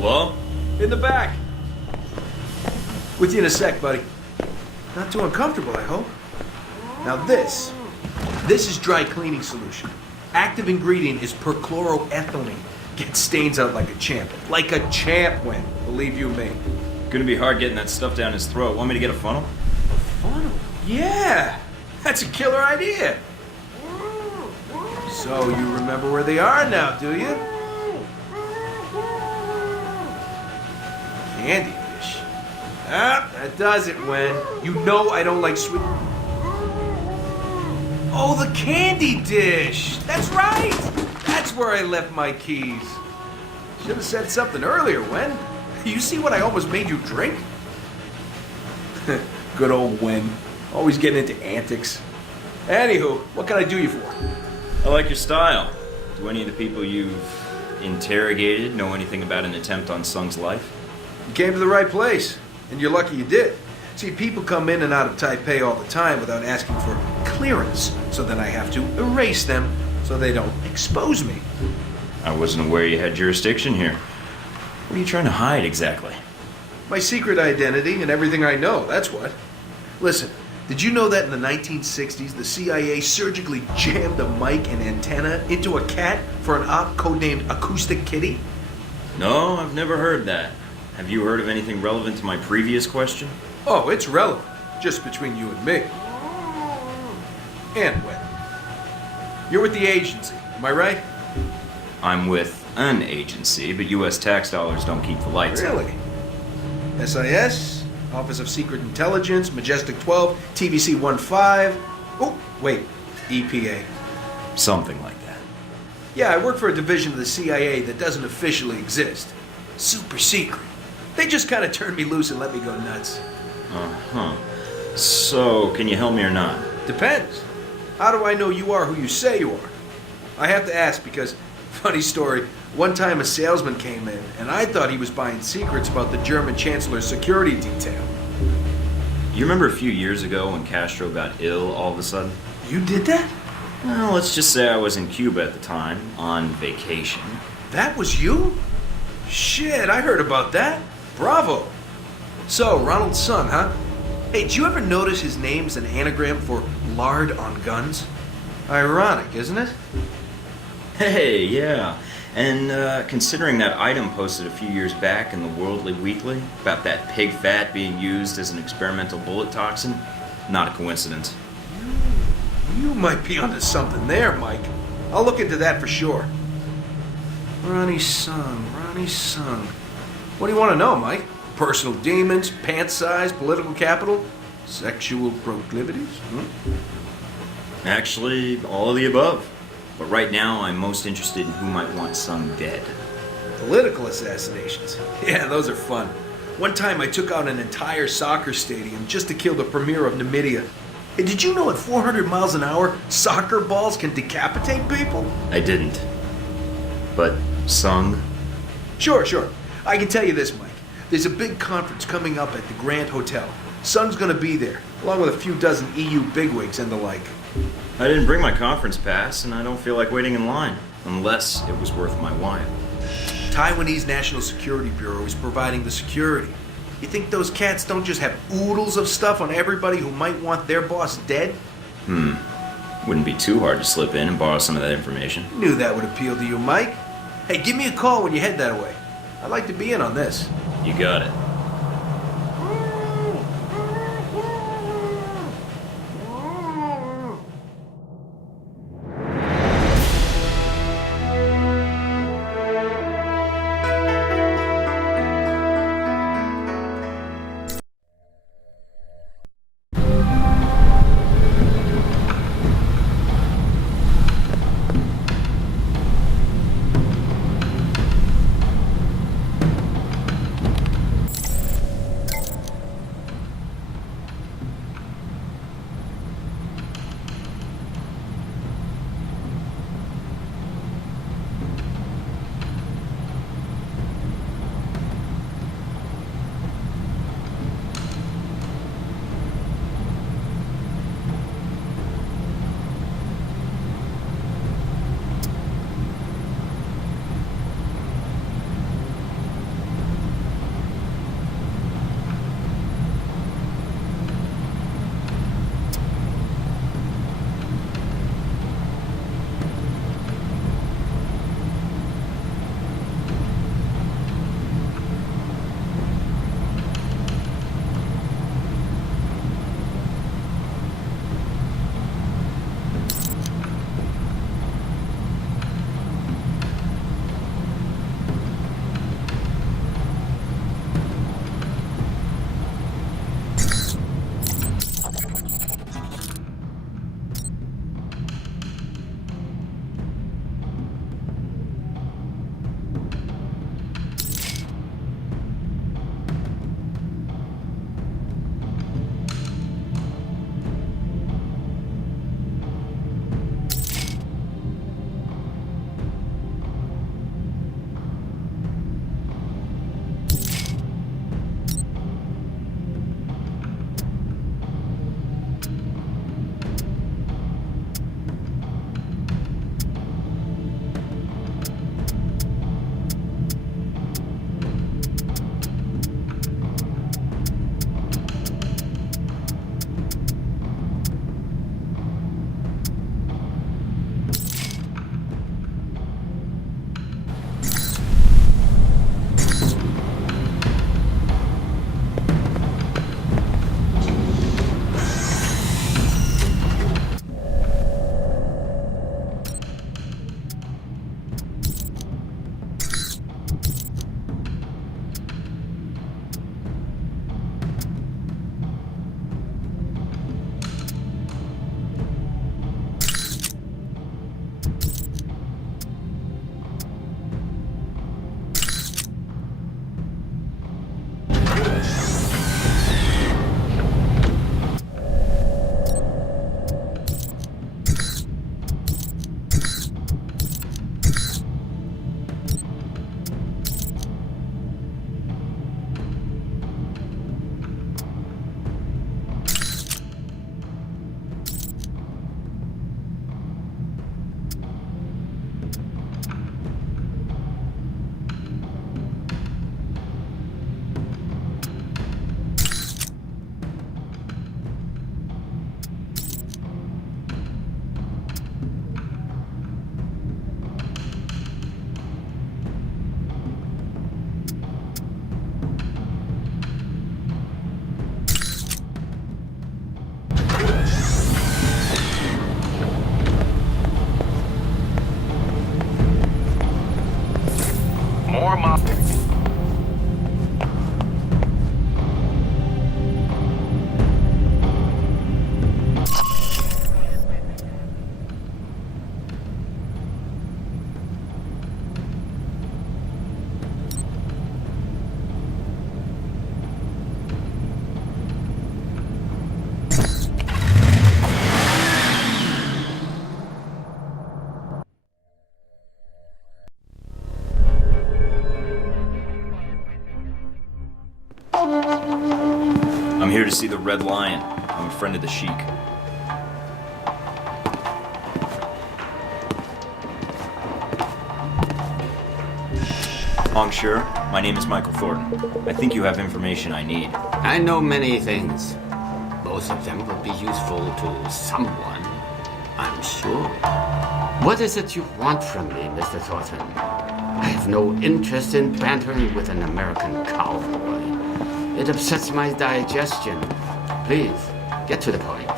Hello? In the back. With you in a sec, buddy. Not too uncomfortable, I hope. Now this is dry cleaning solution. Active ingredient is perchloroethylene. Gets stains out like a champ. Like a champ, Wen. Believe you me. Gonna be hard getting that stuff down his throat. Want me to get a funnel? Funnel? Yeah! That's a killer idea! So you remember where they are now, do you? Candy dish. Ah, that does it, Wen. You know I don't like sweet... Oh, the candy dish! That's right! That's where I left my keys. Should have said something earlier, Wen. You see what I almost made you drink? Good old Wen. Always getting into antics. Anywho, what can I do you for? I like your style. Do any of the people you've interrogated know anything about an attempt on Sung's life? You came to the right place, and you're lucky you did. See, people come in and out of Taipei all the time without asking for clearance, so then I have to erase them so they don't expose me. I wasn't aware you had jurisdiction here. What are you trying to hide exactly? My secret identity and everything I know, that's what. Listen, did you know that in the 1960s, the CIA surgically jammed a mic and antenna into a cat for an op codenamed Acoustic Kitty? No, I've never heard that. Have you heard of anything relevant to my previous question? Oh, it's relevant. Just between you and me. And when? You're with the agency, am I right? I'm with an agency, but U.S. tax dollars don't keep the lights on. Really? SIS, Office of Secret Intelligence, Majestic 12, TVC 15. Oh, wait, EPA. Something like that. Yeah, I work for a division of the CIA that doesn't officially exist. Super secret. They just kind of turned me loose and let me go nuts. Uh-huh. So, can you help me or not? Depends. How do I know you are who you say you are? I have to ask because, funny story, one time a salesman came in and I thought he was buying secrets about the German Chancellor's security detail. You remember a few years ago when Castro got ill all of a sudden? You did that? Well, let's just say I was in Cuba at the time, on vacation. That was you? Shit, I heard about that. Bravo. So, Ronald Sung, huh? Hey, did you ever notice his name's an anagram for lard on guns? Ironic, isn't it? Hey, yeah. And considering that item posted a few years back in the Worldly Weekly about that pig fat being used as an experimental bullet toxin, not a coincidence. You might be onto something there, Mike. I'll look into that for sure. Ronnie Sung. What do you want to know, Mike? Personal demons, pant size, political capital, sexual proclivities? Actually, all of the above. But right now, I'm most interested in who might want Sung dead. Political assassinations. Yeah, those are fun. One time I took out an entire soccer stadium just to kill the premier of Namibia. Hey, did you know at 400 miles an hour, soccer balls can decapitate people? I didn't. But Sung? Sure. I can tell you this, Mike. There's a big conference coming up at the Grand Hotel. Sung's gonna be there, along with a few dozen EU bigwigs and the like. I didn't bring my conference pass, and I don't feel like waiting in line, unless it was worth my while. Taiwanese National Security Bureau is providing the security. You think those cats don't just have oodles of stuff on everybody who might want their boss dead? Wouldn't be too hard to slip in and borrow some of that information. Knew that would appeal to you, Mike. Hey, give me a call when you head that way. I'd like to be in on this. You got it. I'm here to see the Red Lion. I'm a friend of the Sheik. Monsieur, my name is Michael Thornton. I think you have information I need. I know many things. Most of them will be useful to someone, I'm sure. What is it you want from me, Mr. Thornton? I have no interest in bantering with an American cowboy. It upsets my digestion. Please, get to the point.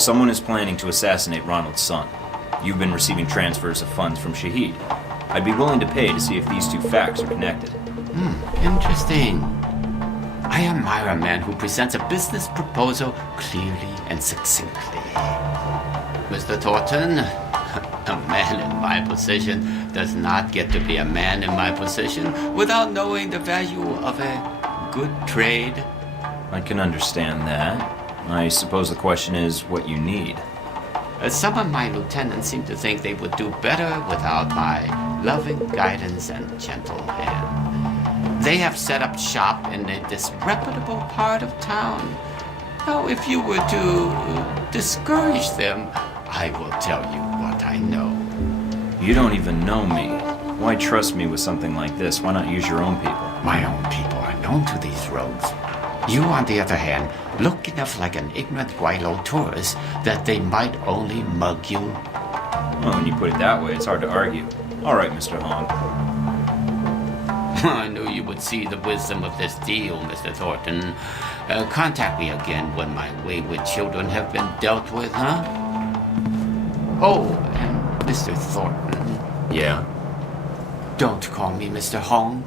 Someone is planning to assassinate Ronald's son. You've been receiving transfers of funds from Shahid. I'd be willing to pay to see if these two facts are connected. Interesting. I admire a man who presents a business proposal clearly and succinctly. Mr. Thornton, a man in my position does not get to be a man in my position without knowing the value of a good trade. I can understand that. I suppose the question is what you need. Some of my lieutenants seem to think they would do better without my loving guidance and gentle hand. They have set up shop in a disreputable part of town. Now, if you were to discourage them, I will tell you what I know. You don't even know me. Why trust me with something like this? Why not use your own people? My own people are known to these roads. You, on the other hand, look enough like an ignorant Guaylo tourist that they might only mug you. Well, when you put it that way, it's hard to argue. All right, Mr. Hong. I knew you would see the wisdom of this deal, Mr. Thornton. Contact me again when my wayward children have been dealt with, huh? Oh, and Mr. Thornton. Yeah? Don't call me Mr. Hong.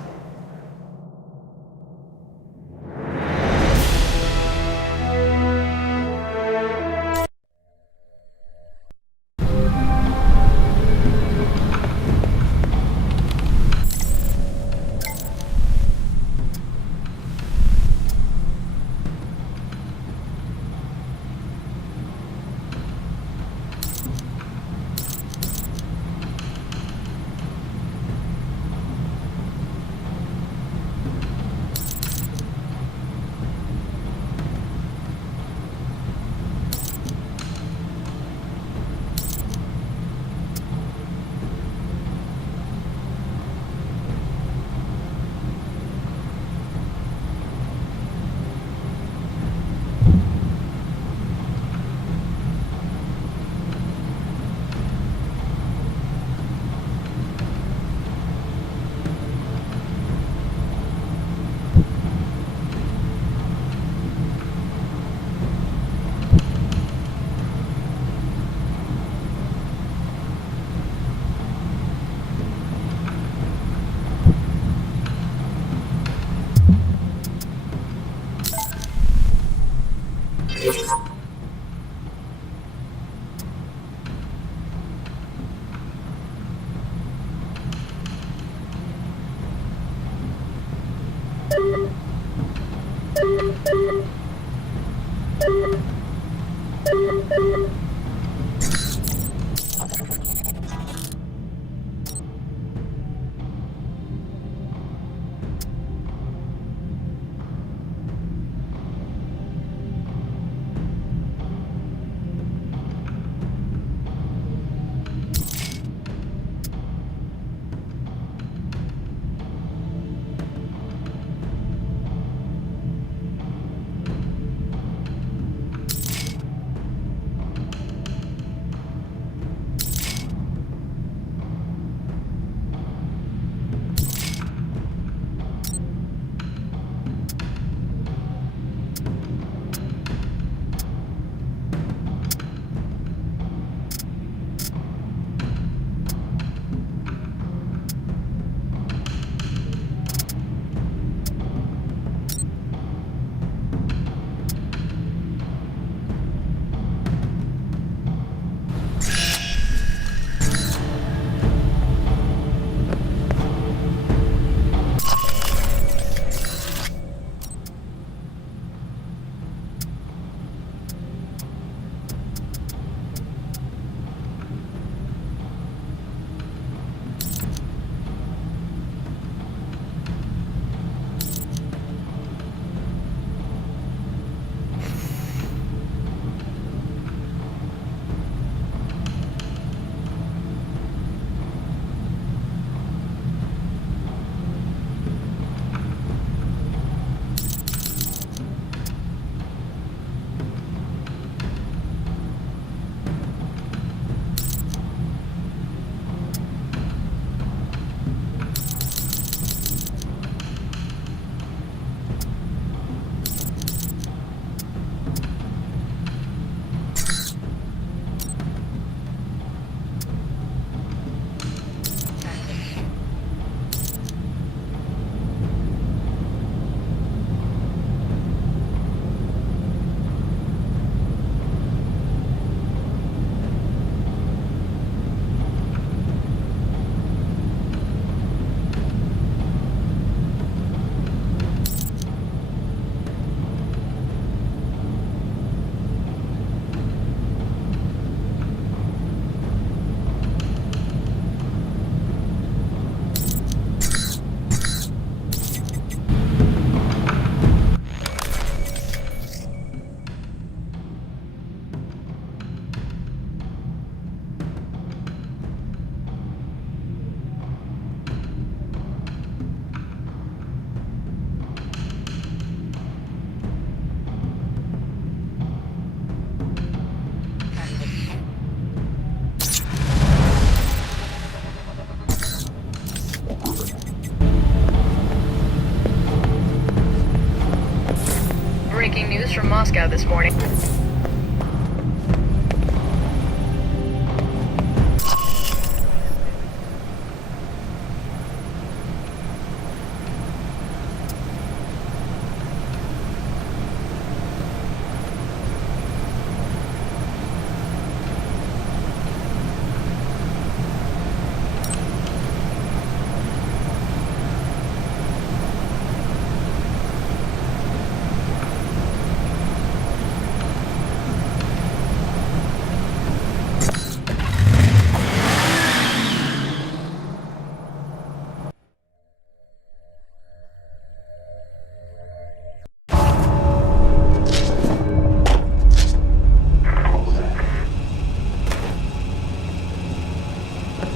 breaking news from Moscow this morning.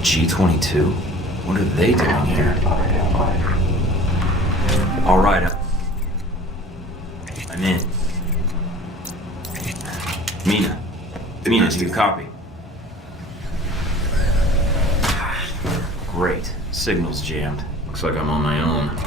G-22? What are they doing here? All right, I'm in. Mina. Mina, do you copy? Great. Signal's jammed. Looks like I'm on my own.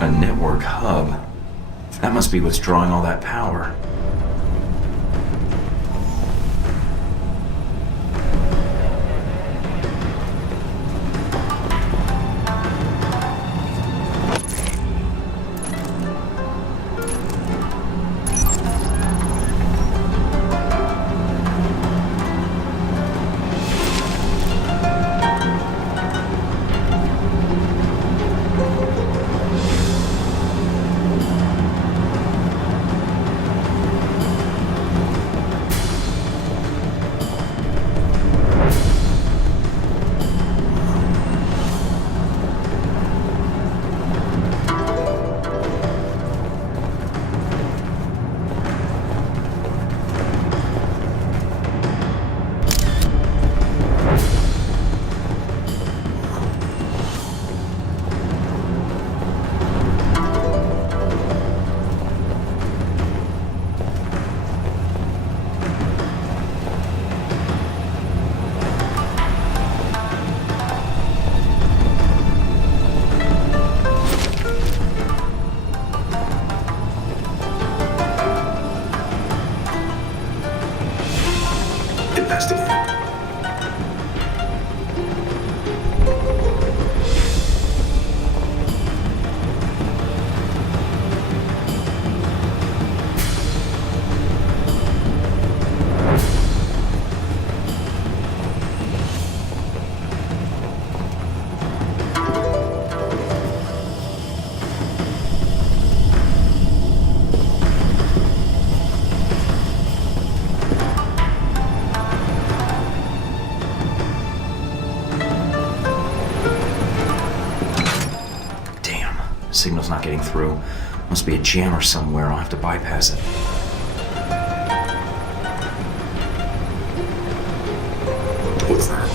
A network hub. That must be what's drawing all that power. signal's not getting through. Must be a jammer somewhere. I'll have to bypass it. What's that?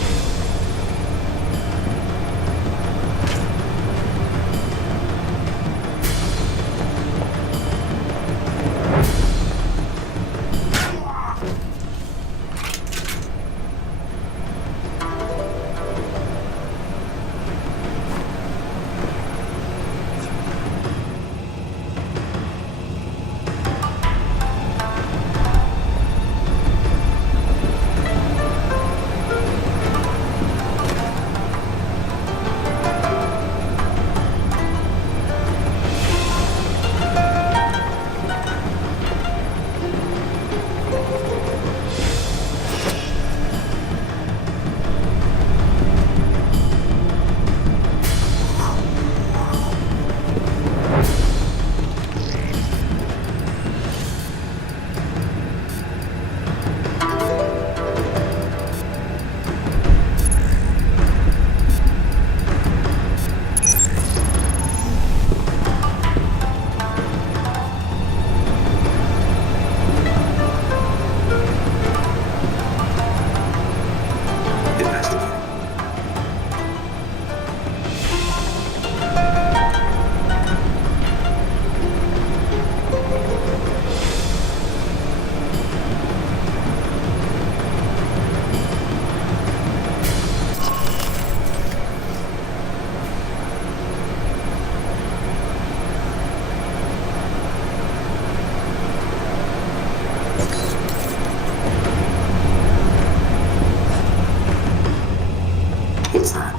What's that?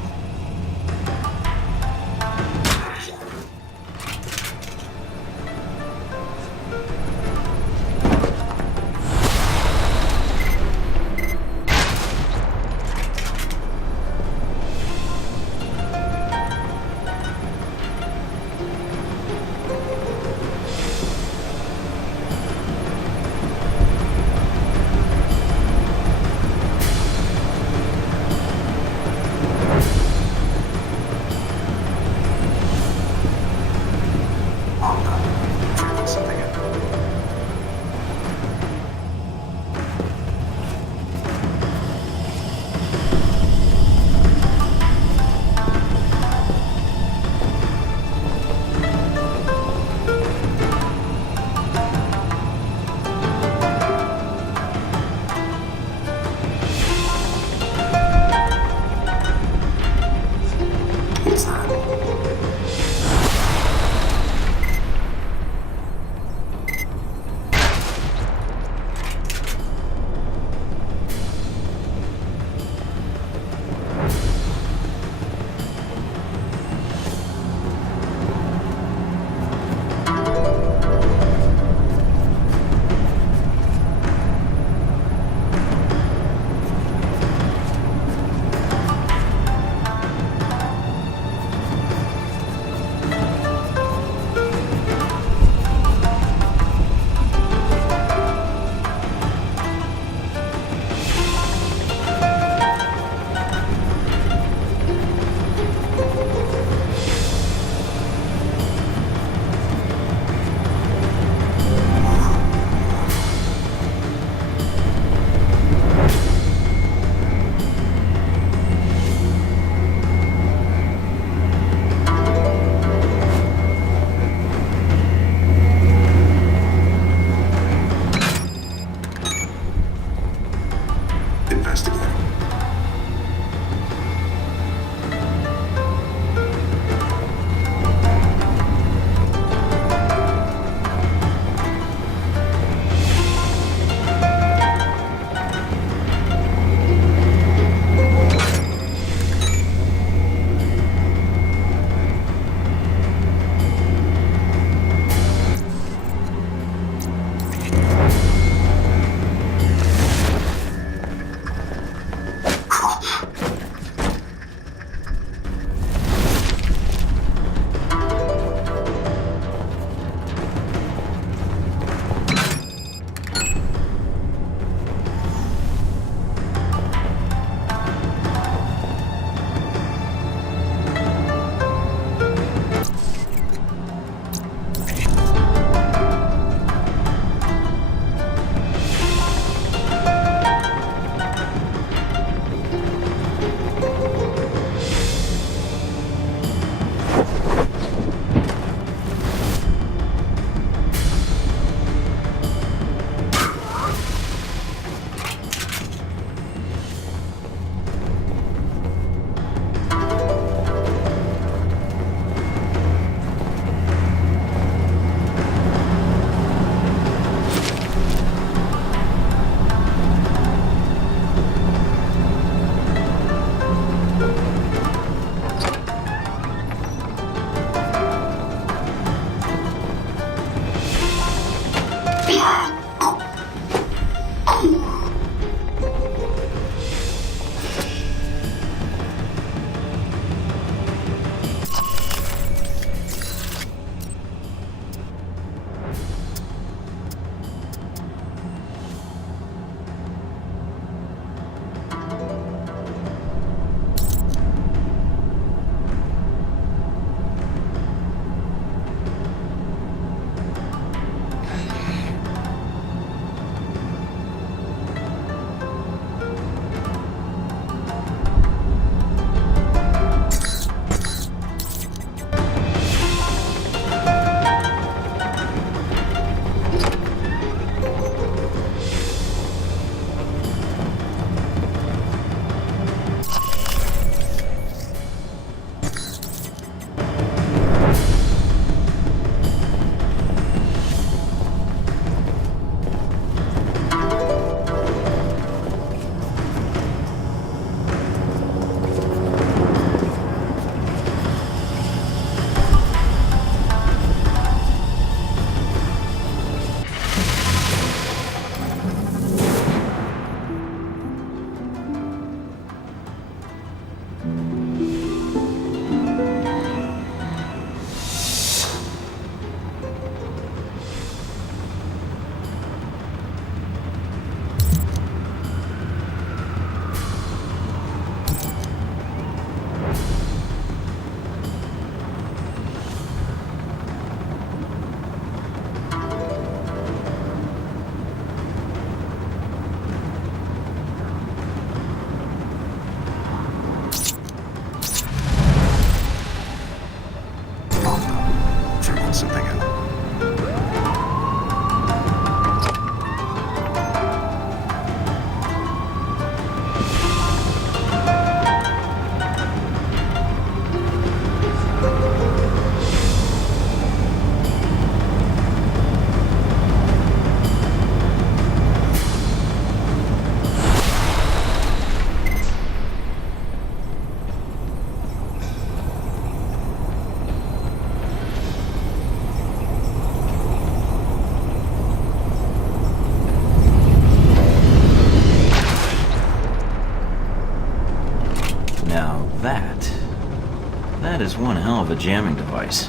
that is one hell of a jamming device.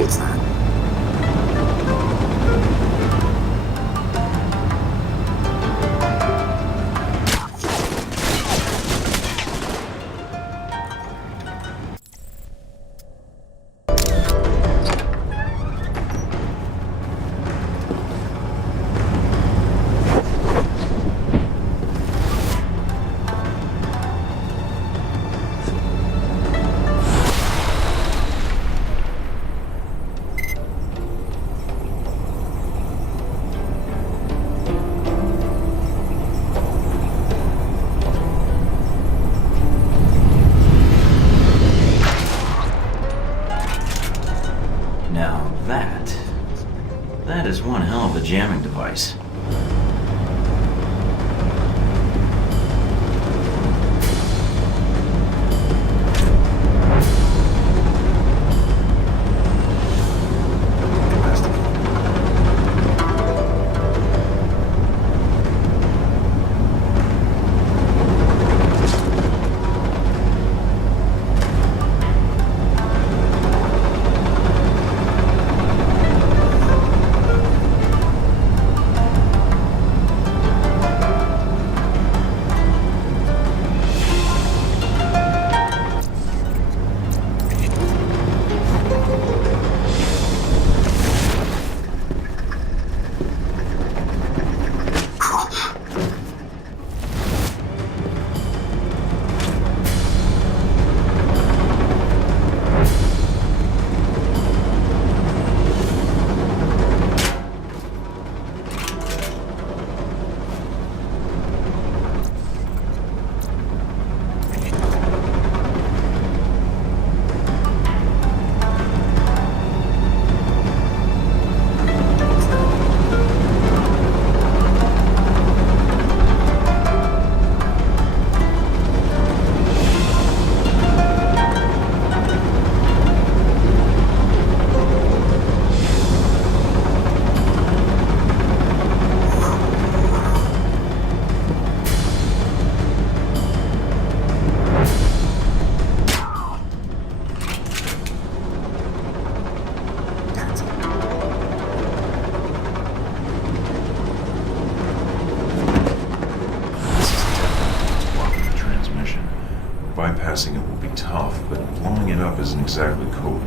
It's not. Now that is one hell of a jamming device. Bypassing it will be tough, but blowing it up isn't exactly code.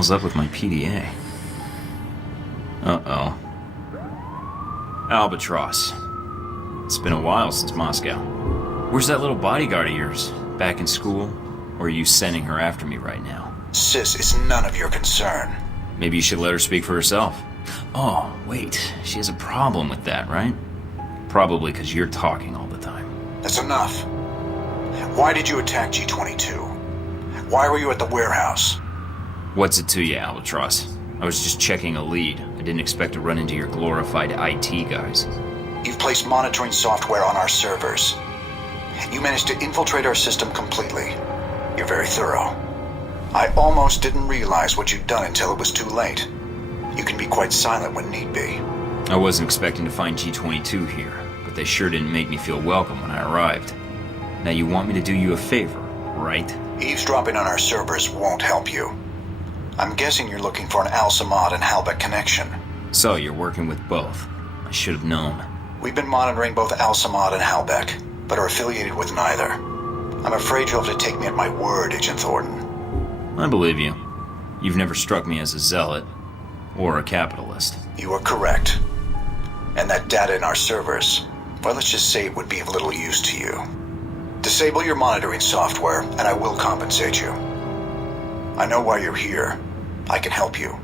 hell's up with my PDA? Uh-oh. Albatross. It's been a while since Moscow. Where's that little bodyguard of yours? Back in school? Or are you sending her after me right now? Sis, it's none of your concern. Maybe you should let her speak for herself. Oh, wait. She has a problem with that, right? Probably because you're talking all the time. That's enough. Why did you attack G22? Why were you at the warehouse? What's it to you, Albatross? I was just checking a lead. I didn't expect to run into your glorified IT guys. You've placed monitoring software on our servers. You managed to infiltrate our system completely. You're very thorough. I almost didn't realize what you'd done until it was too late. You can be quite silent when need be. I wasn't expecting to find G22 here, but they sure didn't make me feel welcome when I arrived. Now you want me to do you a favor, right? Eavesdropping on our servers won't help you. I'm guessing you're looking for an Al-Samad and Halbech connection. So you're working with both. I should have known. We've been monitoring both Al-Samad and Halbech, but are affiliated with neither. I'm afraid you'll have to take me at my word, Agent Thornton. I believe you. You've never struck me as a zealot or a capitalist. You are correct. And that data in our servers, well, let's just say it would be of little use to you. Disable your monitoring software, and I will compensate you. I know why you're here. I can help you.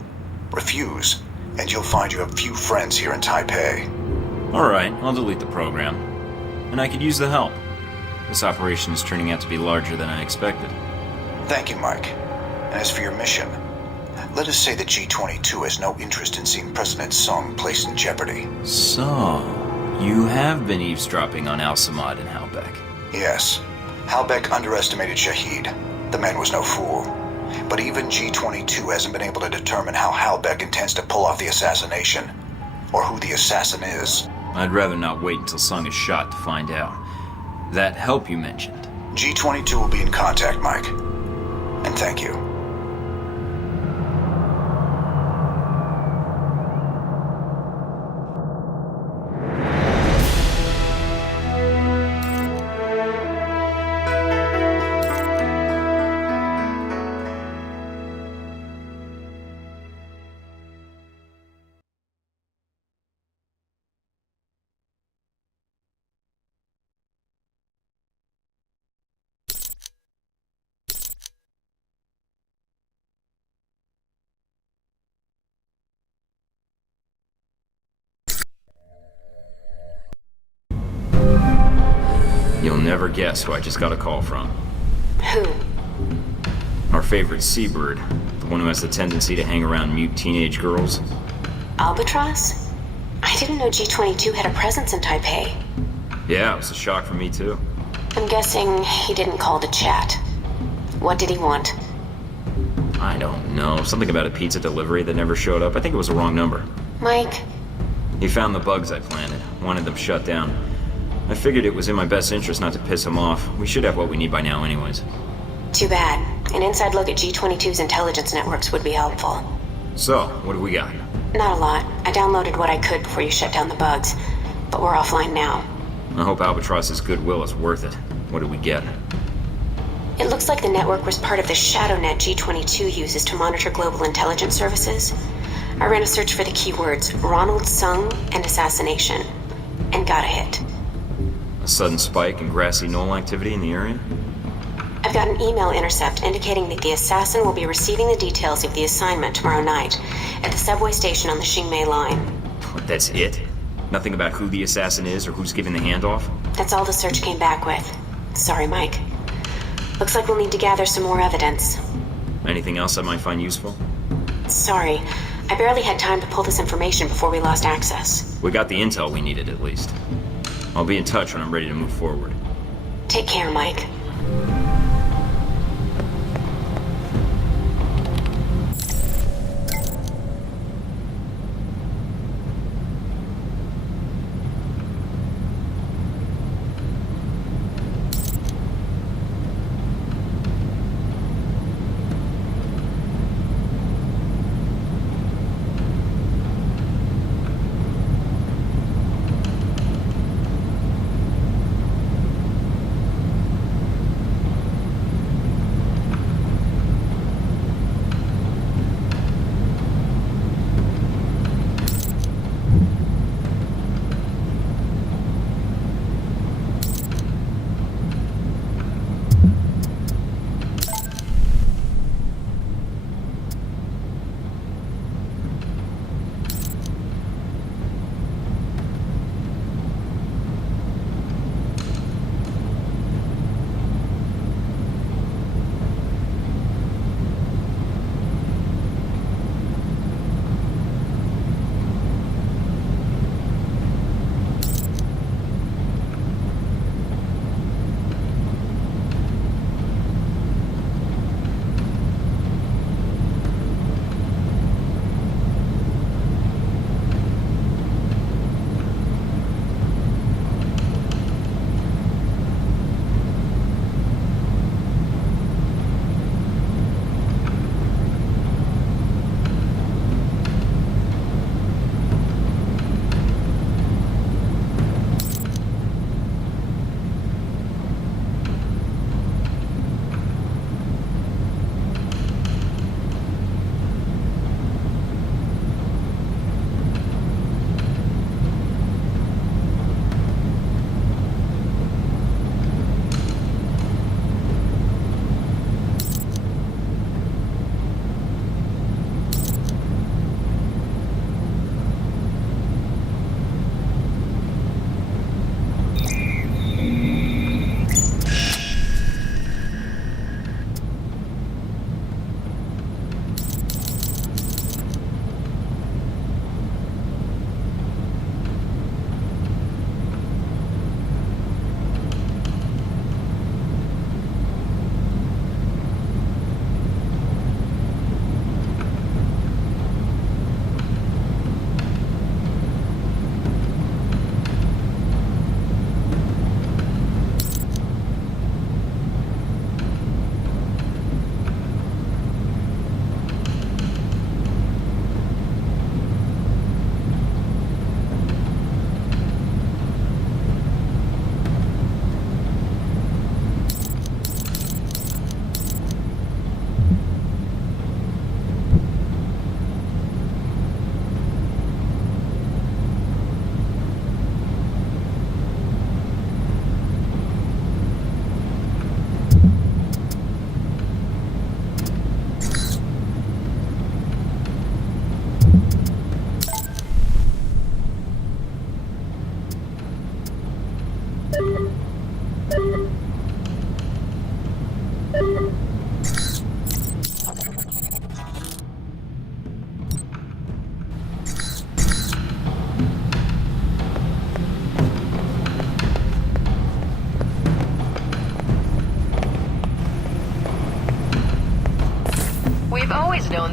Refuse, and you'll find you have few friends here in Taipei. Alright, I'll delete the program. And I could use the help. This operation is turning out to be larger than I expected. Thank you, Mike. And as for your mission, let us say that G22 has no interest in seeing President Sung placed in jeopardy. So, you have been eavesdropping on Al-Samad and Halbech. Yes. Halbech underestimated Shahid. The man was no fool. But even G22 hasn't been able to determine how Halbech intends to pull off the assassination, or who the assassin is. I'd rather not wait until Sung is shot to find out. That help you mentioned. G22 will be in contact, Mike. And thank you. You'll never guess who I just got a call from. Who? Our favorite seabird. The one who has the tendency to hang around mute teenage girls. Albatross? I didn't know G22 had a presence in Taipei. Yeah, it was a shock for me too. I'm guessing he didn't call to chat. What did he want? I don't know. Something about a pizza delivery that never showed up. I think it was the wrong number. Mike? He found the bugs I planted. Wanted them shut down. I figured it was in my best interest not to piss him off. We should have what we need by now anyways. Too bad. An inside look at G22's intelligence networks would be helpful. So, what do we got? Not a lot. I downloaded what I could before you shut down the bugs. But we're offline now. I hope Albatross's goodwill is worth it. What did we get? It looks like the network was part of the shadow net G22 uses to monitor global intelligence services. I ran a search for the keywords Ronald Sung and assassination, and got a hit. A sudden spike in grassy knoll activity in the area? I've got an email intercept indicating that the assassin will be receiving the details of the assignment tomorrow night at the subway station on the Xingmei line. What, that's it? Nothing about who the assassin is or who's giving the handoff? That's all the search came back with. Sorry, Mike. Looks like we'll need to gather some more evidence. Anything else I might find useful? Sorry. I barely had time to pull this information before we lost access. We got the intel we needed, at least. I'll be in touch when I'm ready to move forward. Take care, Mike.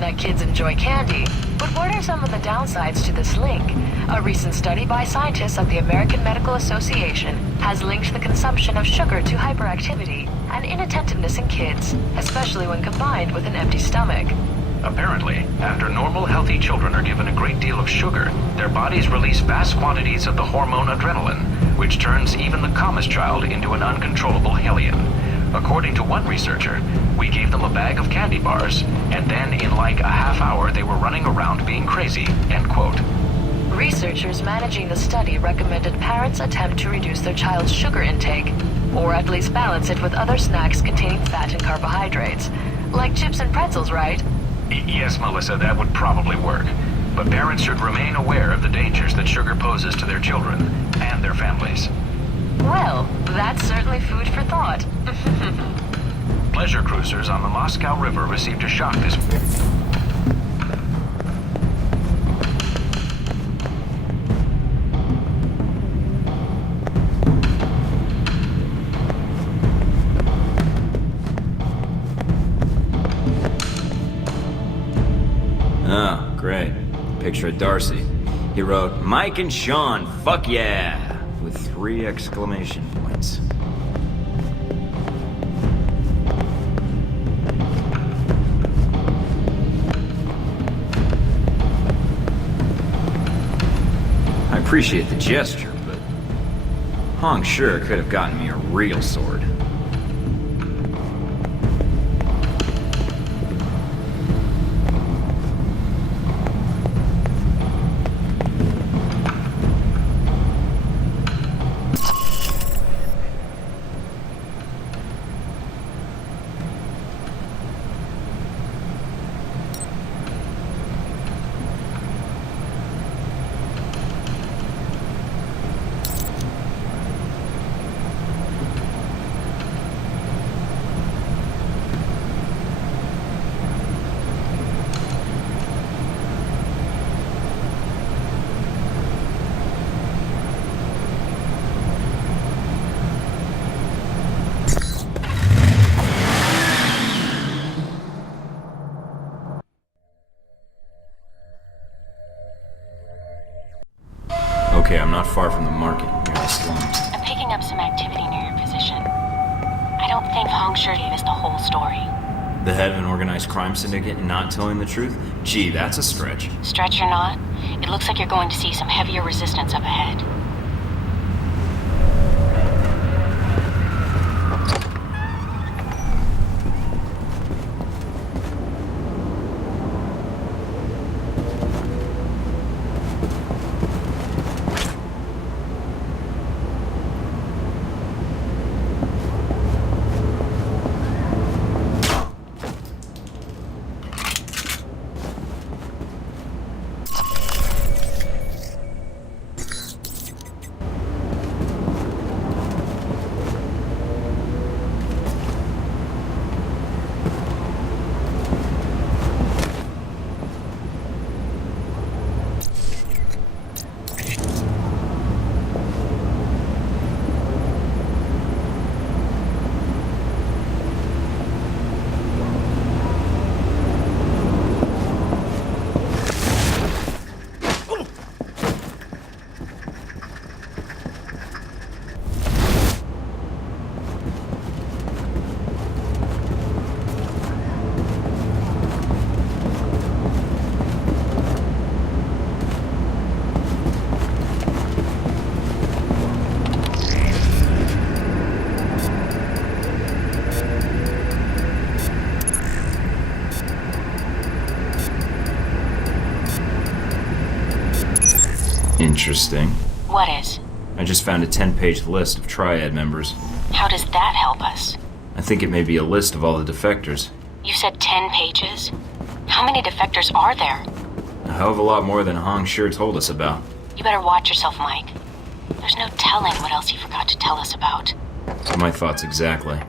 that kids enjoy candy, but what are some of the downsides to this link? A recent study by scientists at the American Medical Association has linked the consumption of sugar to hyperactivity and inattentiveness in kids, especially when combined with an empty stomach. Apparently, after normal, healthy children are given a great deal of sugar, their bodies release vast quantities of the hormone adrenaline, which turns even the calmest child into an uncontrollable hellion. According to one researcher, we gave them a bag of candy bars, and then in like a half hour they were running around being crazy, end quote. Researchers managing the study recommended parents attempt to reduce their child's sugar intake, or at least balance it with other snacks containing fat and carbohydrates. Like chips and pretzels, right? Yes, Melissa, that would probably work. But parents should remain aware of the dangers that sugar poses to their children and their families. Well, that's certainly food for thought. Pleasure cruisers on the Moscow River received a shock this Oh, great. Picture of Darcy. He wrote, Mike and Sean, fuck yeah! With 3 exclamation points. I appreciate the gesture, but Hong sure could have gotten me a real sword. Okay, I'm not far from the market, near the slums. I'm picking up some activity near your position. I don't think Hong Sure gave us the whole story. The head of an organized crime syndicate not telling the truth? Gee, that's a stretch. Stretch or not, it looks like you're going to see some heavier resistance up ahead. Interesting. What is? I just found a 10-page list of Triad members. How does that help us? I think it may be a list of all the defectors. You said 10 pages? How many defectors are there? A hell of a lot more than Hong sure told us about. You better watch yourself, Mike. There's no telling what else he forgot to tell us about. My thoughts exactly.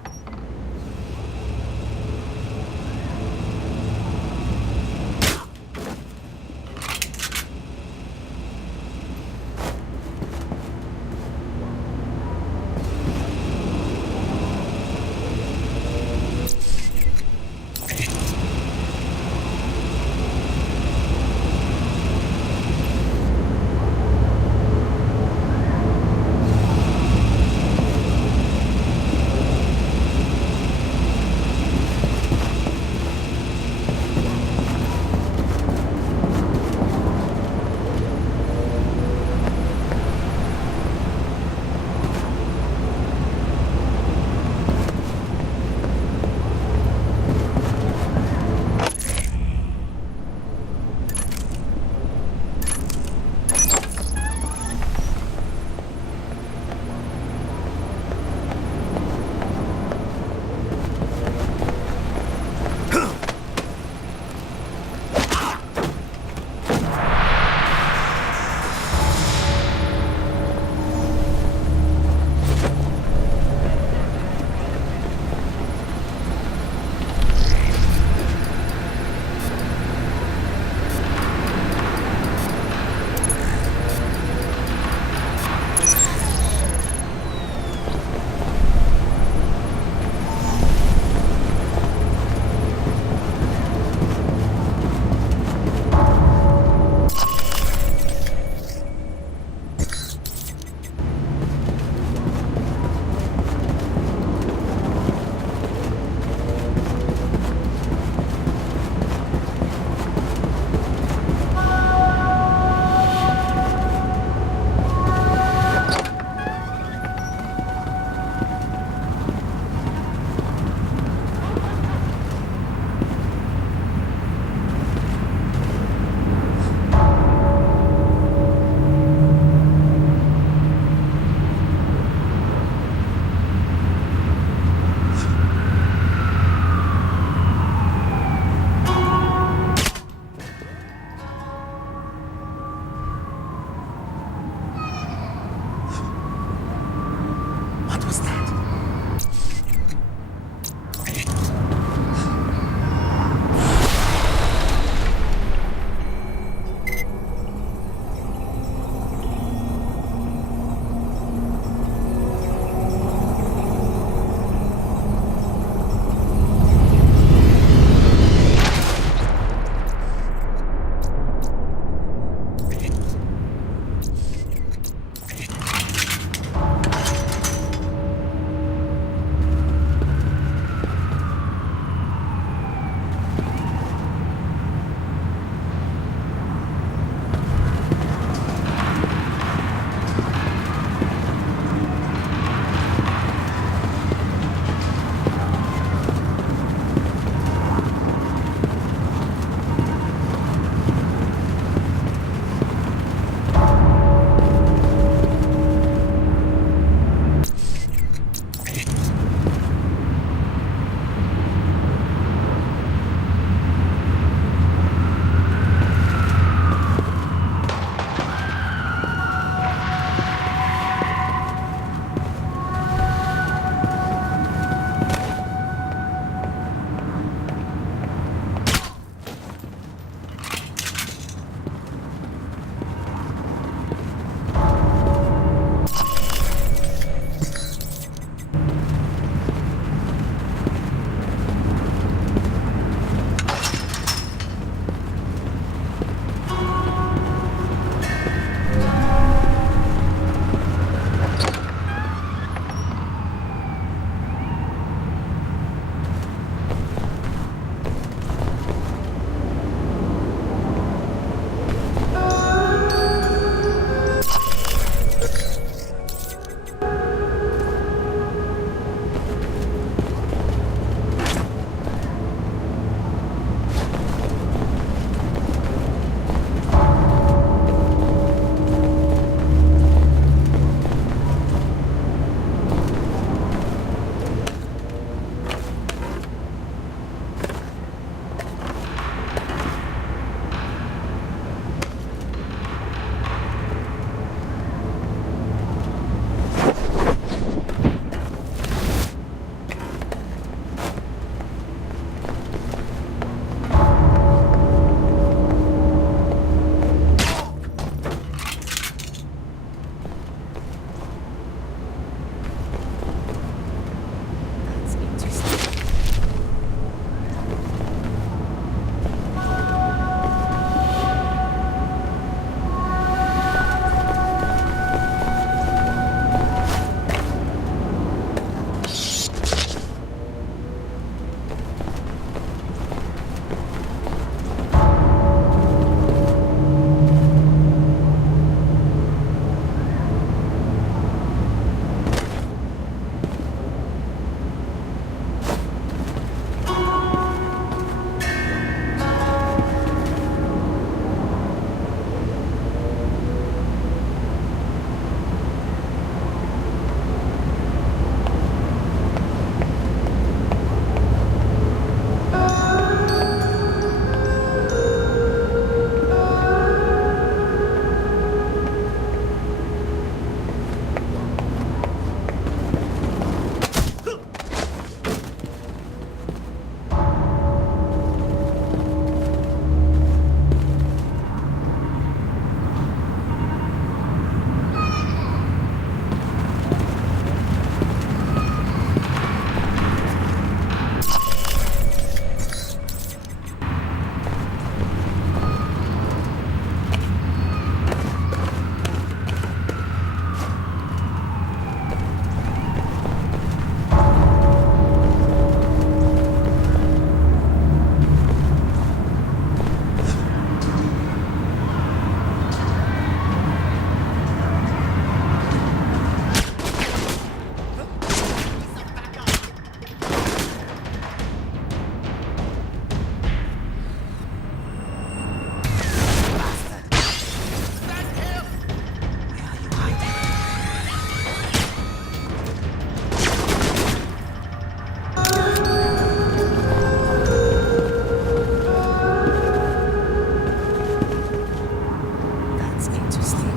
It's interesting.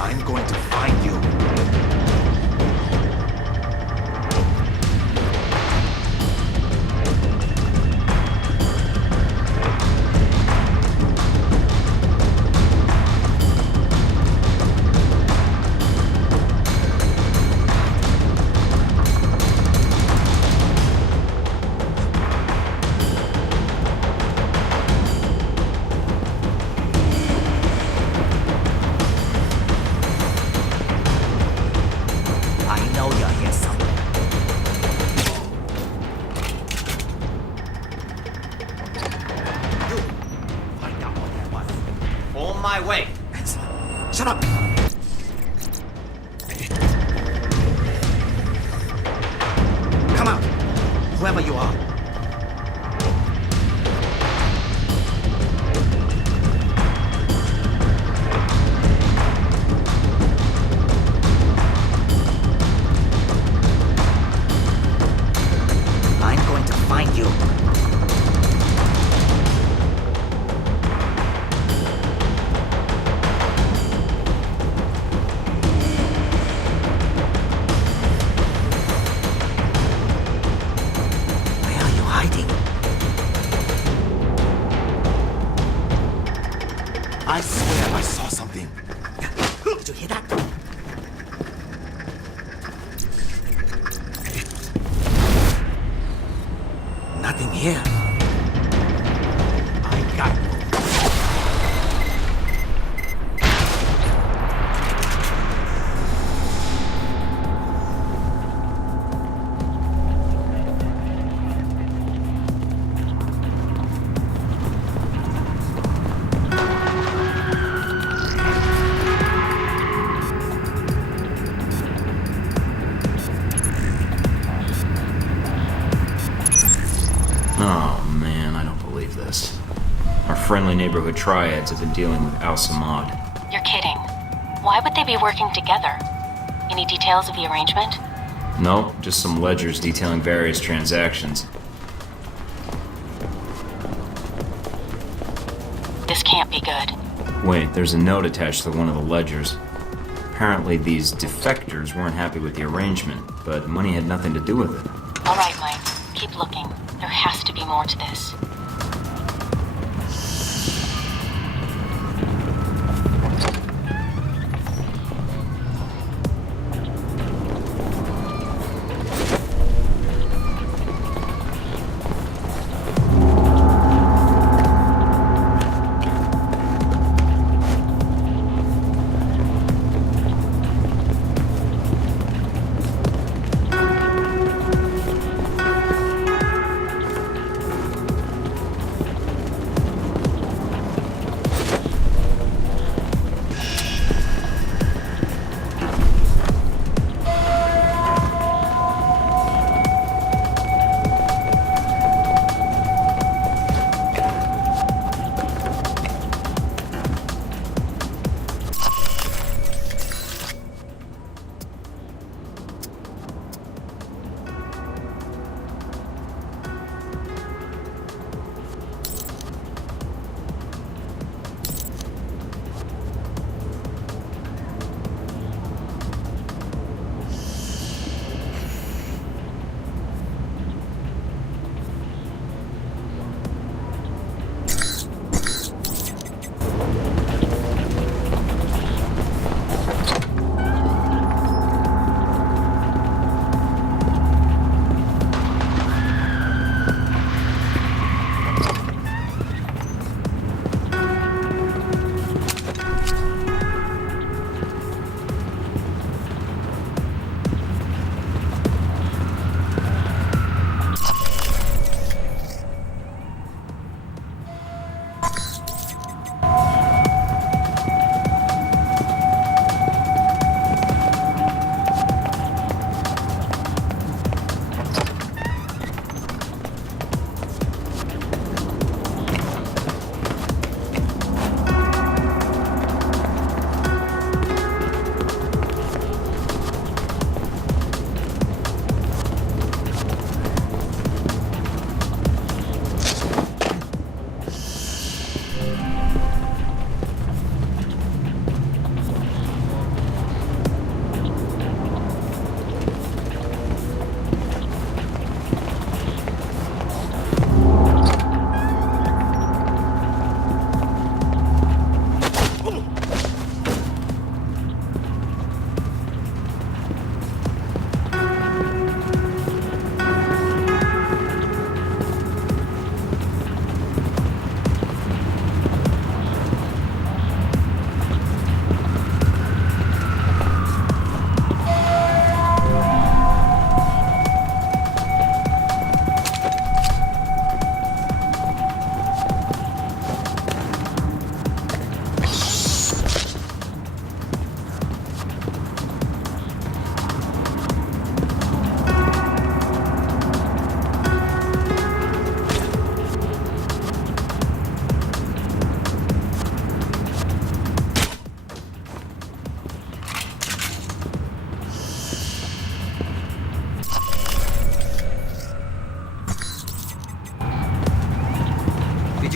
I'm going to find you. I know you're here somewhere. You find out what that was. On my way. Excellent. Shut up. Come out, whoever you are. I'm going to find you. Where are you hiding? I swear I saw something. Did you hear that? Nothing here. I got you. Oh man, I don't believe this. Our friendly neighborhood triads have been dealing with Al Samad. You're kidding. Why would they be working together? Any details of the arrangement? No, just some ledgers detailing various transactions. This can't be good. Wait, there's a note attached to one of the ledgers. Apparently these defectors weren't happy with the arrangement, but money had nothing to do with it. All right, Mike. Keep looking. There has to be more to this.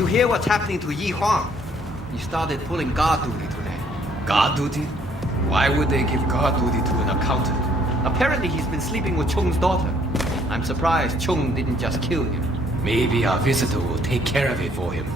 you hear what's happening to Yi Huang? He started pulling guard duty today. Guard duty? Why would they give guard duty to an accountant? Apparently he's been sleeping with Chung's daughter. I'm surprised Chung didn't just kill him. Maybe our visitor will take care of it for him.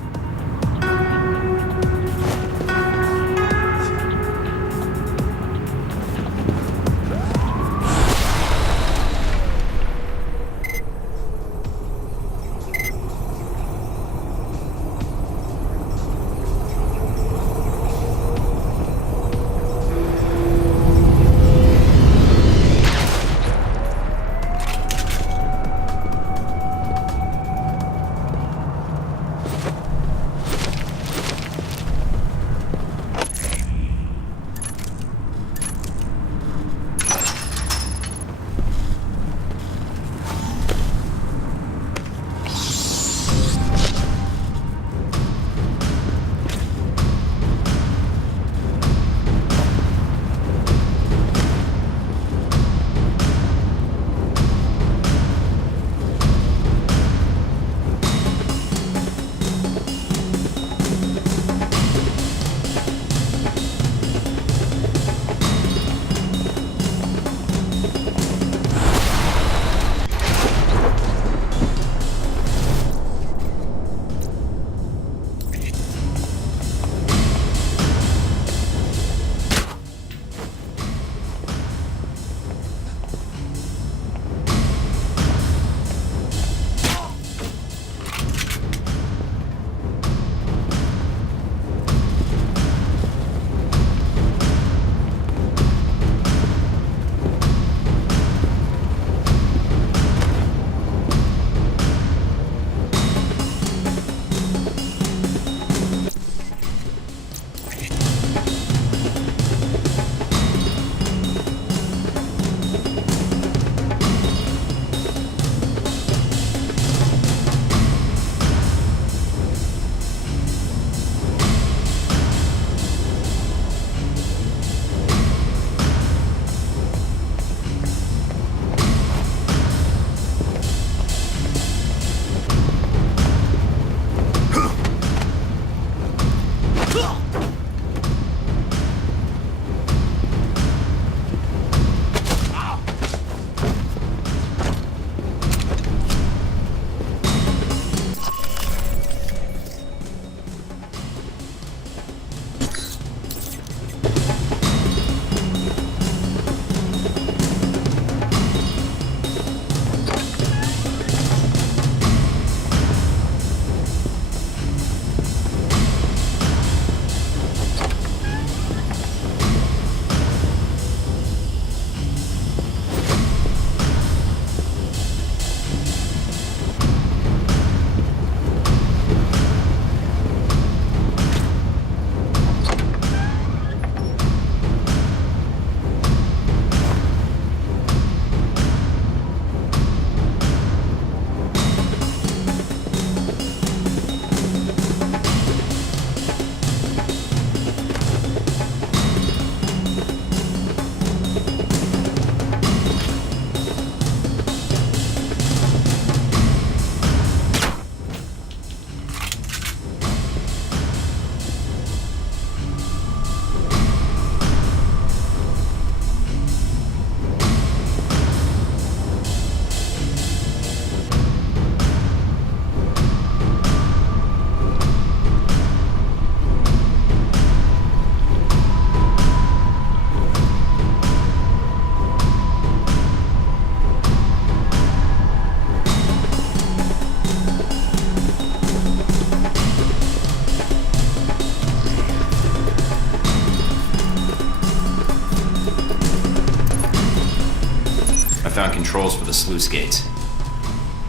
found controls for the sluice gates.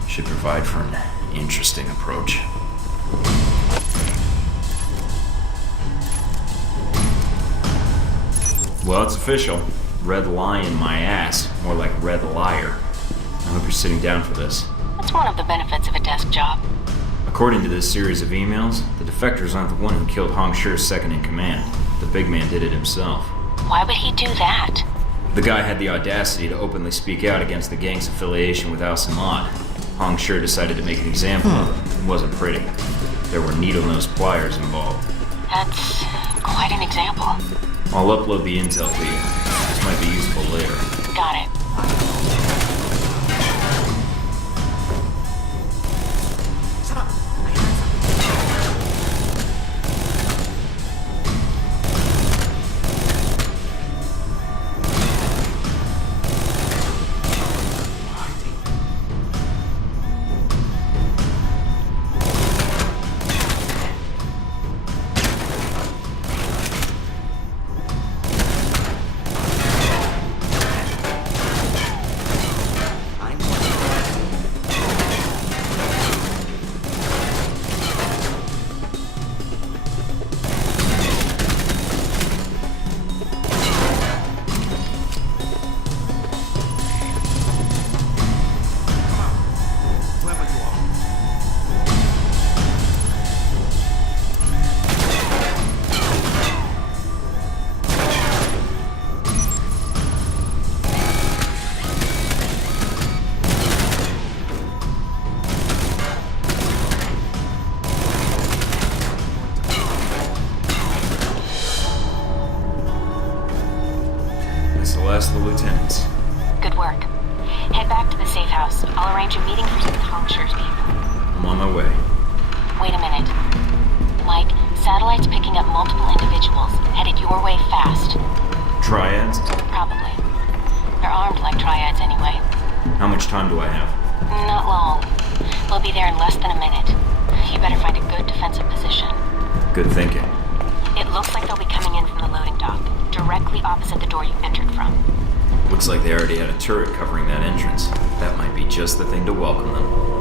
Should provide for an interesting approach. Well, it's official. Red lion my ass. More like red liar. I hope you're sitting down for this. That's one of the benefits of a desk job. According to this series of emails, the defectors aren't the one who killed Hong Shi's second in command. The big man did it himself. Why would he do that? The guy had the audacity to openly speak out against the gang's affiliation with Al Samad. Hong Shi decided to make an example of him. It wasn't pretty. There were needle-nose pliers involved. That's quite an example. I'll upload the intel to you. This might be useful later. Got it. Celeste, the lieutenants. Good work. Head back to the safe house. I'll arrange a meeting for some Tagnik'Zur's people. I'm on my way. Wait a minute. Mike, satellite's picking up multiple individuals, headed your way fast. Triads? Probably. They're armed like triads anyway. How much time do I have? Not long. We'll be there in less than a minute. You better find a good defensive position. Good thinking. It looks like they'll be coming in from the loading dock, directly opposite the door you entered from. Looks like they already had a turret covering that entrance. That might be just the thing to welcome them.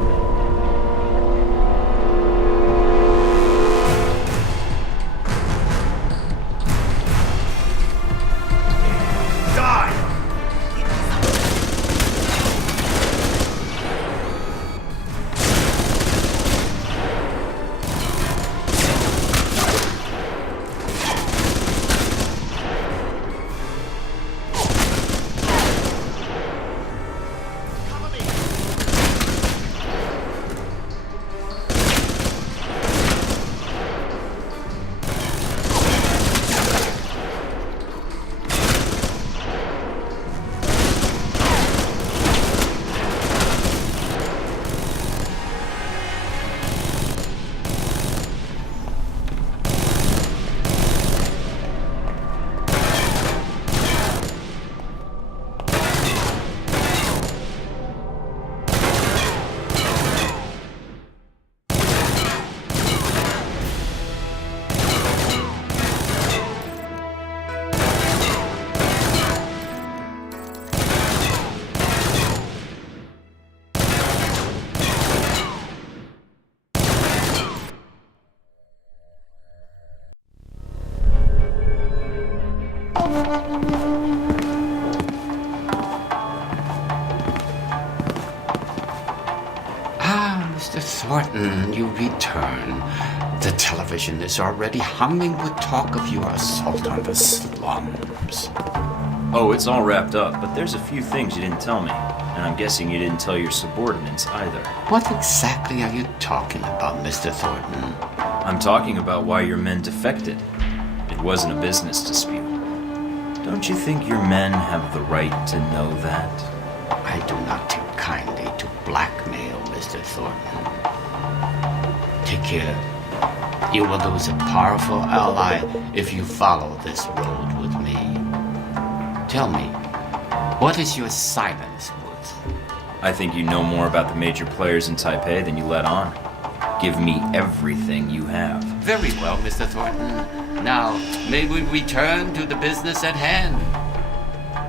Mr. Thornton, you return. The television is already humming with talk of your assault on the slums. Oh, it's all wrapped up, but there's a few things you didn't tell me. And I'm guessing you didn't tell your subordinates either. What exactly are you talking about, Mr. Thornton? I'm talking about why your men defected. It wasn't a business dispute. Don't you think your men have the right to know that? I do not take kindly to blackmail, Mr. Thornton. Take care. You will lose a powerful ally if you follow this road with me. Tell me, what is your silence worth? I think you know more about the major players in Taipei than you let on. Give me everything you have. Very well, Mr. Thornton. Now, may we return to the business at hand?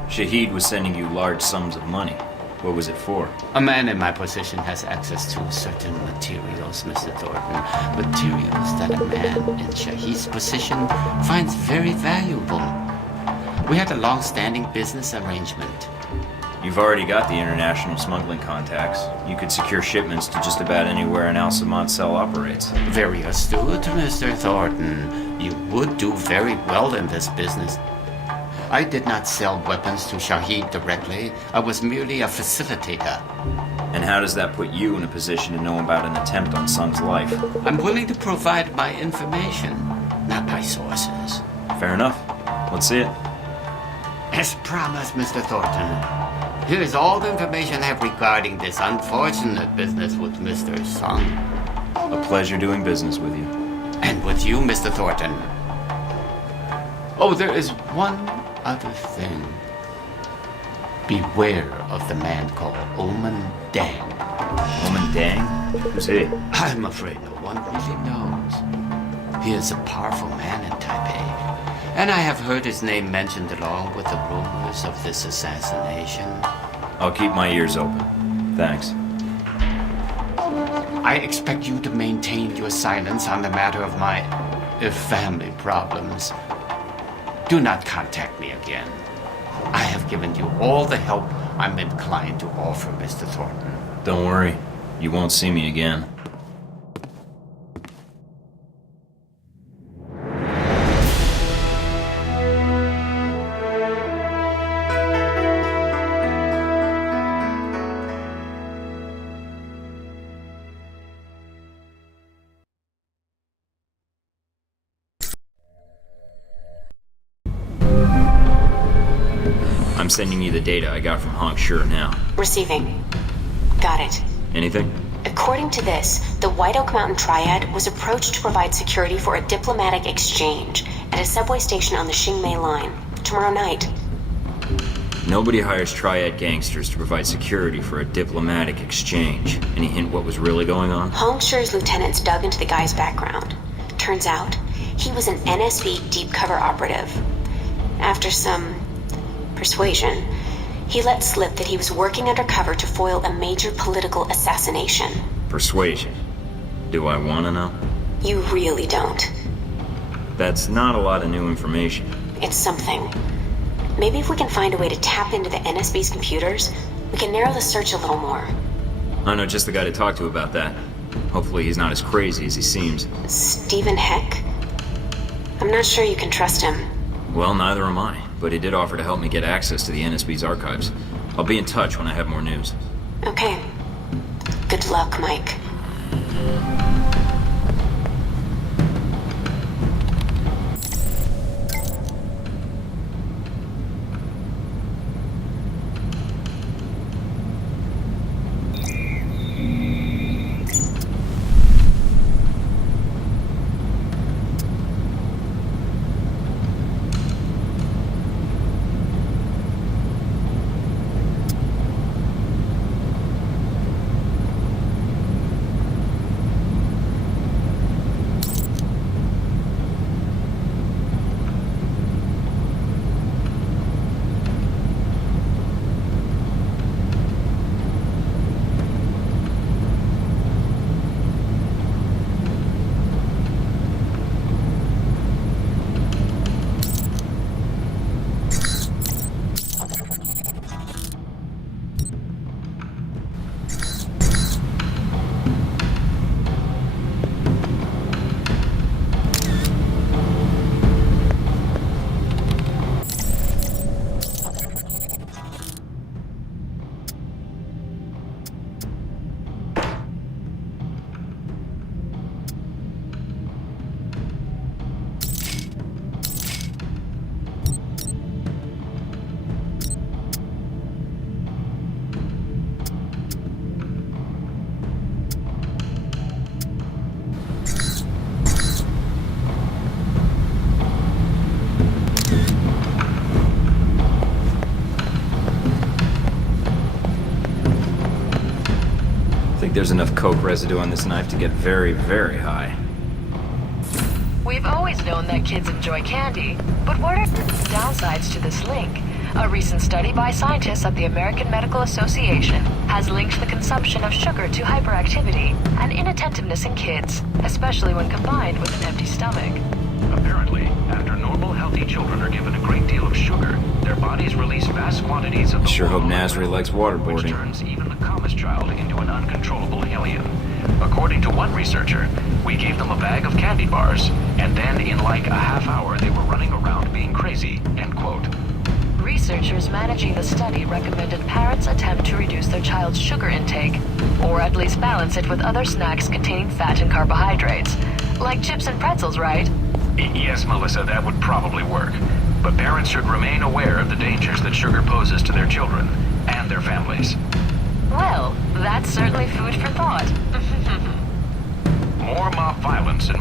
Shahid was sending you large sums of money. What was it for? A man in my position has access to certain materials, Mr. Thornton. Materials that a man in Shahid's position finds very valuable. We had a long-standing business arrangement. You've already got the international smuggling contacts. You could secure shipments to just about anywhere an Al-Samad cell operates. Very astute, Mr. Thornton. You would do very well in this business. I did not sell weapons to Shahid directly. I was merely a facilitator. And how does that put you in a position to know about an attempt on Sung's life? I'm willing to provide my information, not my sources. Fair enough. Let's see it. As promised, Mr. Thornton, here is all the information I have regarding this unfortunate business with Mr. Sung. A pleasure doing business with you. And with you, Mr. Thornton. Oh, there is one other thing. Beware of the man called Oman Dang. Oman Dang? Who's he? I'm afraid no one really knows. He is a powerful man in Taipei, and I have heard his name mentioned along with the rumors of this assassination. I'll keep my ears open. Thanks. I expect you to maintain your silence on the matter of my family problems. Do not contact me again. I have given you all the help I'm inclined to offer, Mr. Thornton. Don't worry. You won't see me again. I'm sending you the data I got from Tagnik'Zur now. Receiving. Got it. Anything? According to this, the White Oak Mountain Triad was approached to provide security for a diplomatic exchange at a subway station on the Qingmei line tomorrow night. Nobody hires Triad gangsters to provide security for a diplomatic exchange. Any hint what was really going on? Tagnik'Zur's lieutenants dug into the guy's background. Turns out, he was an NSV deep cover operative. After some persuasion, he let slip that he was working undercover to foil a major political assassination. Persuasion. Do I want to know? You really don't. That's not a lot of new information. It's something. Maybe if we can find a way to tap into the NSB's computers, we can narrow the search a little more. I know just the guy to talk to about that. Hopefully he's not as crazy as he seems. Stephen Heck? I'm not sure you can trust him. Well, neither am I, but he did offer to help me get access to the NSB's archives. I'll be in touch when I have more news. Okay. Good luck, Mike. There's enough coke residue on this knife to get very, very high. We've always known that kids enjoy candy, but what are the downsides to this link? A recent study by scientists at the American Medical Association has linked the consumption of sugar to hyperactivity and inattentiveness in kids, especially when combined with an empty stomach. Apparently, after normal, healthy children are given a great deal of sugar, their bodies release vast quantities of the Sure hope hormone Nasri likes adrenaline, which waterboarding. turns even the calmest child into an uncontrollable hellion. According to one researcher, we gave them a bag of candy bars, and then in like a half hour they were running around being crazy, end quote. researchers managing the study recommended parents attempt to reduce their child's sugar intake, or at least balance it with other snacks containing fat and carbohydrates. Like chips and pretzels, right? Yes, Melissa, that would probably work. But parents should remain aware of the dangers that sugar poses to their children and their families. Well, that's certainly food for thought. More mob violence and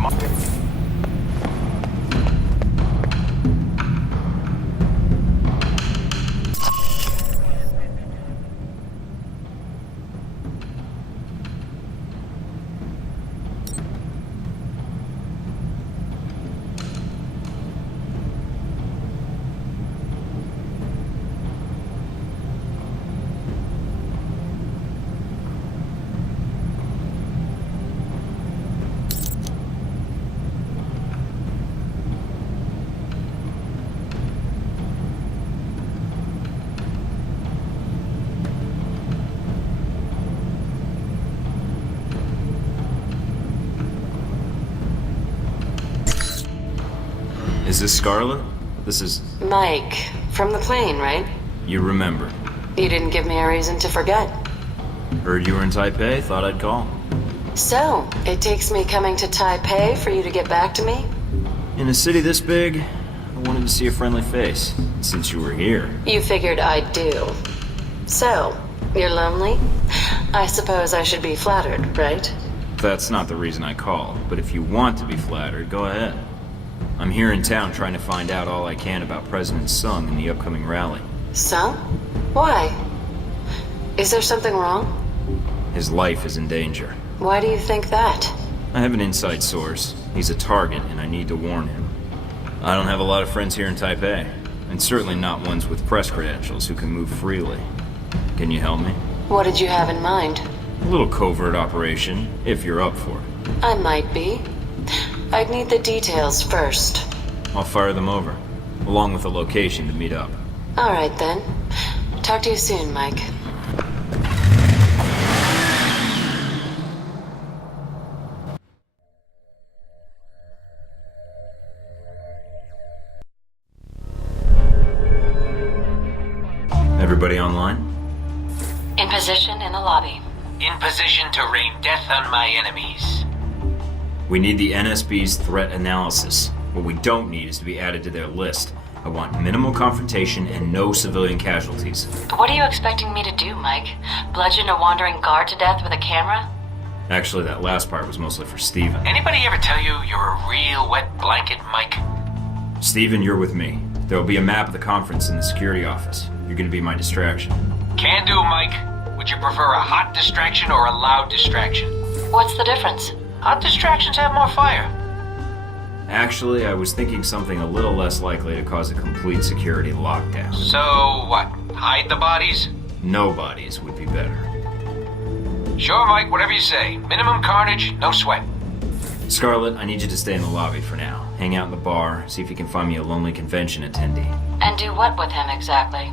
Is this Scarlet? This is... Mike, from the plane, right? You remember. You didn't give me a reason to forget. Heard you were in Taipei, thought I'd call. So, it takes me coming to Taipei for you to get back to me? In a city this big, I wanted to see a friendly face. Since you were here. You figured I'd do. So, you're lonely? I suppose I should be flattered, right? That's not the reason I called, but if you want to be flattered, go ahead. I'm here in town trying to find out all I can about President Sung and the upcoming rally. Sung? Why? Is there something wrong? His life is in danger. Why do you think that? I have an inside source. He's a target, and I need to warn him. I don't have a lot of friends here in Taipei, and certainly not ones with press credentials who can move freely. Can you help me? What did you have in mind? A little covert operation, if you're up for it. I might be. I'd need the details first. I'll fire them over, along with a location to meet up. All right, then. Talk to you soon, Mike. Everybody online? In position in the lobby. In position to rain death on my enemies. We need the NSB's threat analysis. What we don't need is to be added to their list. I want minimal confrontation and no civilian casualties. What are you expecting me to do, Mike? Bludgeon a wandering guard to death with a camera? Actually, that last part was mostly for Steven. Anybody ever tell you you're a real wet blanket, Mike? Steven, you're with me. There will be a map of the conference in the security office. You're going to be my distraction. Can do, Mike. Would you prefer a hot distraction or a loud distraction? What's the difference? Hot distractions have more fire. Actually, I was thinking something a little less likely to cause a complete security lockdown. So, what? Hide the bodies? No bodies would be better. Sure, Mike, whatever you say. Minimum carnage, no sweat. Scarlet, I need you to stay in the lobby for now. Hang out in the bar, see if you can find me a lonely convention attendee. And do what with him exactly?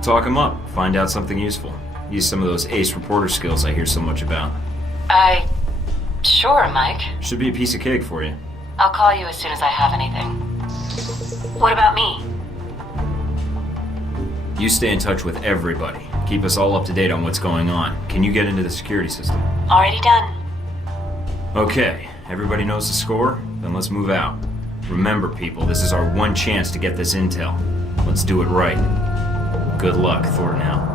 Talk him up, find out something useful. Use some of those ace reporter skills I hear so much about. Sure, Mike. Should be a piece of cake for you. I'll call you as soon as I have anything. What about me? You stay in touch with everybody. Keep us all up to date on what's going on. Can you get into the security system? Already done. Okay, everybody knows the score? Then let's move out. Remember, people, this is our one chance to get this intel. Let's do it right. Good luck, Thornton out.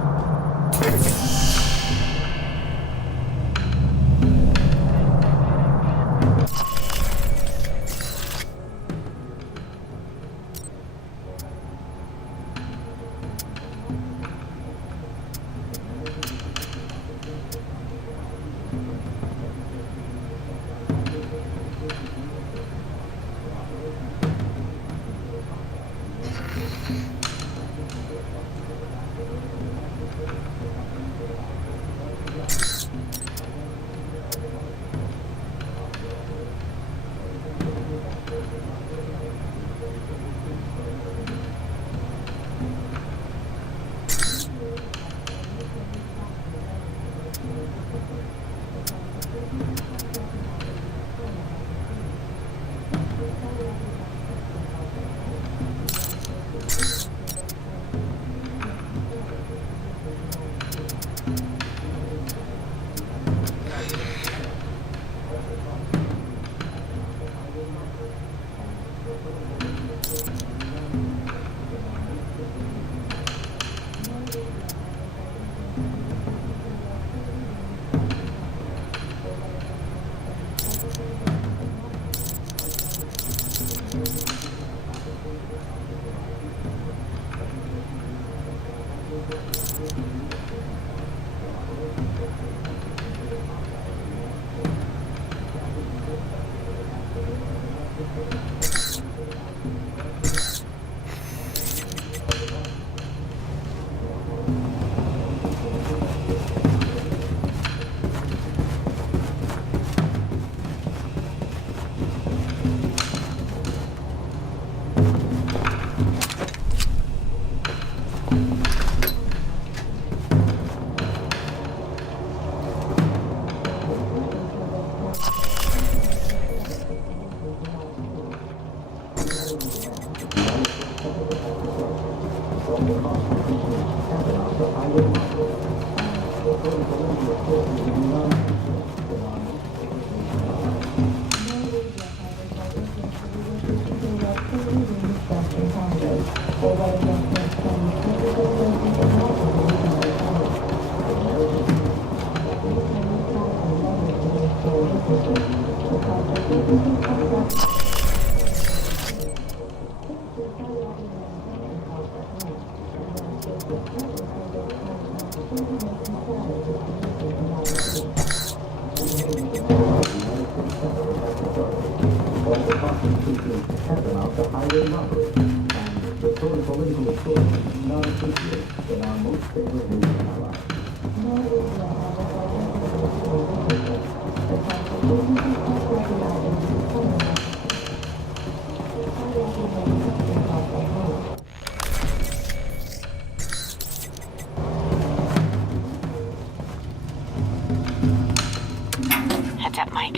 Heads up, Mike.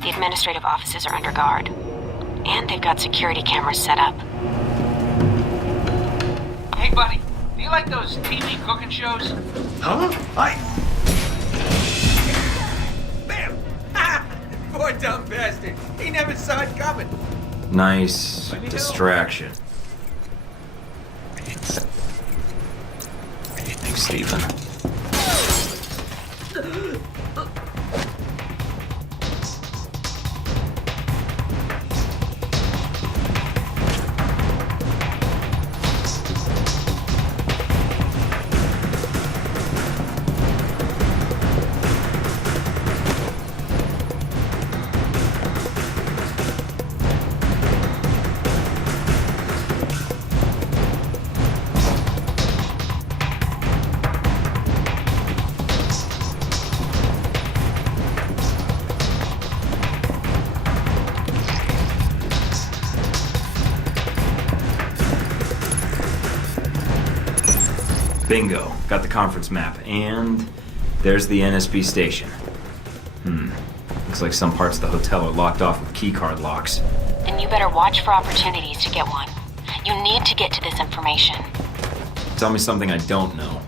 The administrative offices are under guard. And they've got security cameras set up. Hey, buddy, do you like those TV cooking shows? Huh? Bam! Ha! Poor dumb bastard. He never saw it coming. Nice distraction. Thanks, Stephen. Bingo. Got the conference map. And there's the NSB station. Looks like some parts of the hotel are locked off with keycard locks. Then you better watch for opportunities to get one. You need to get to this information. Tell me something I don't know.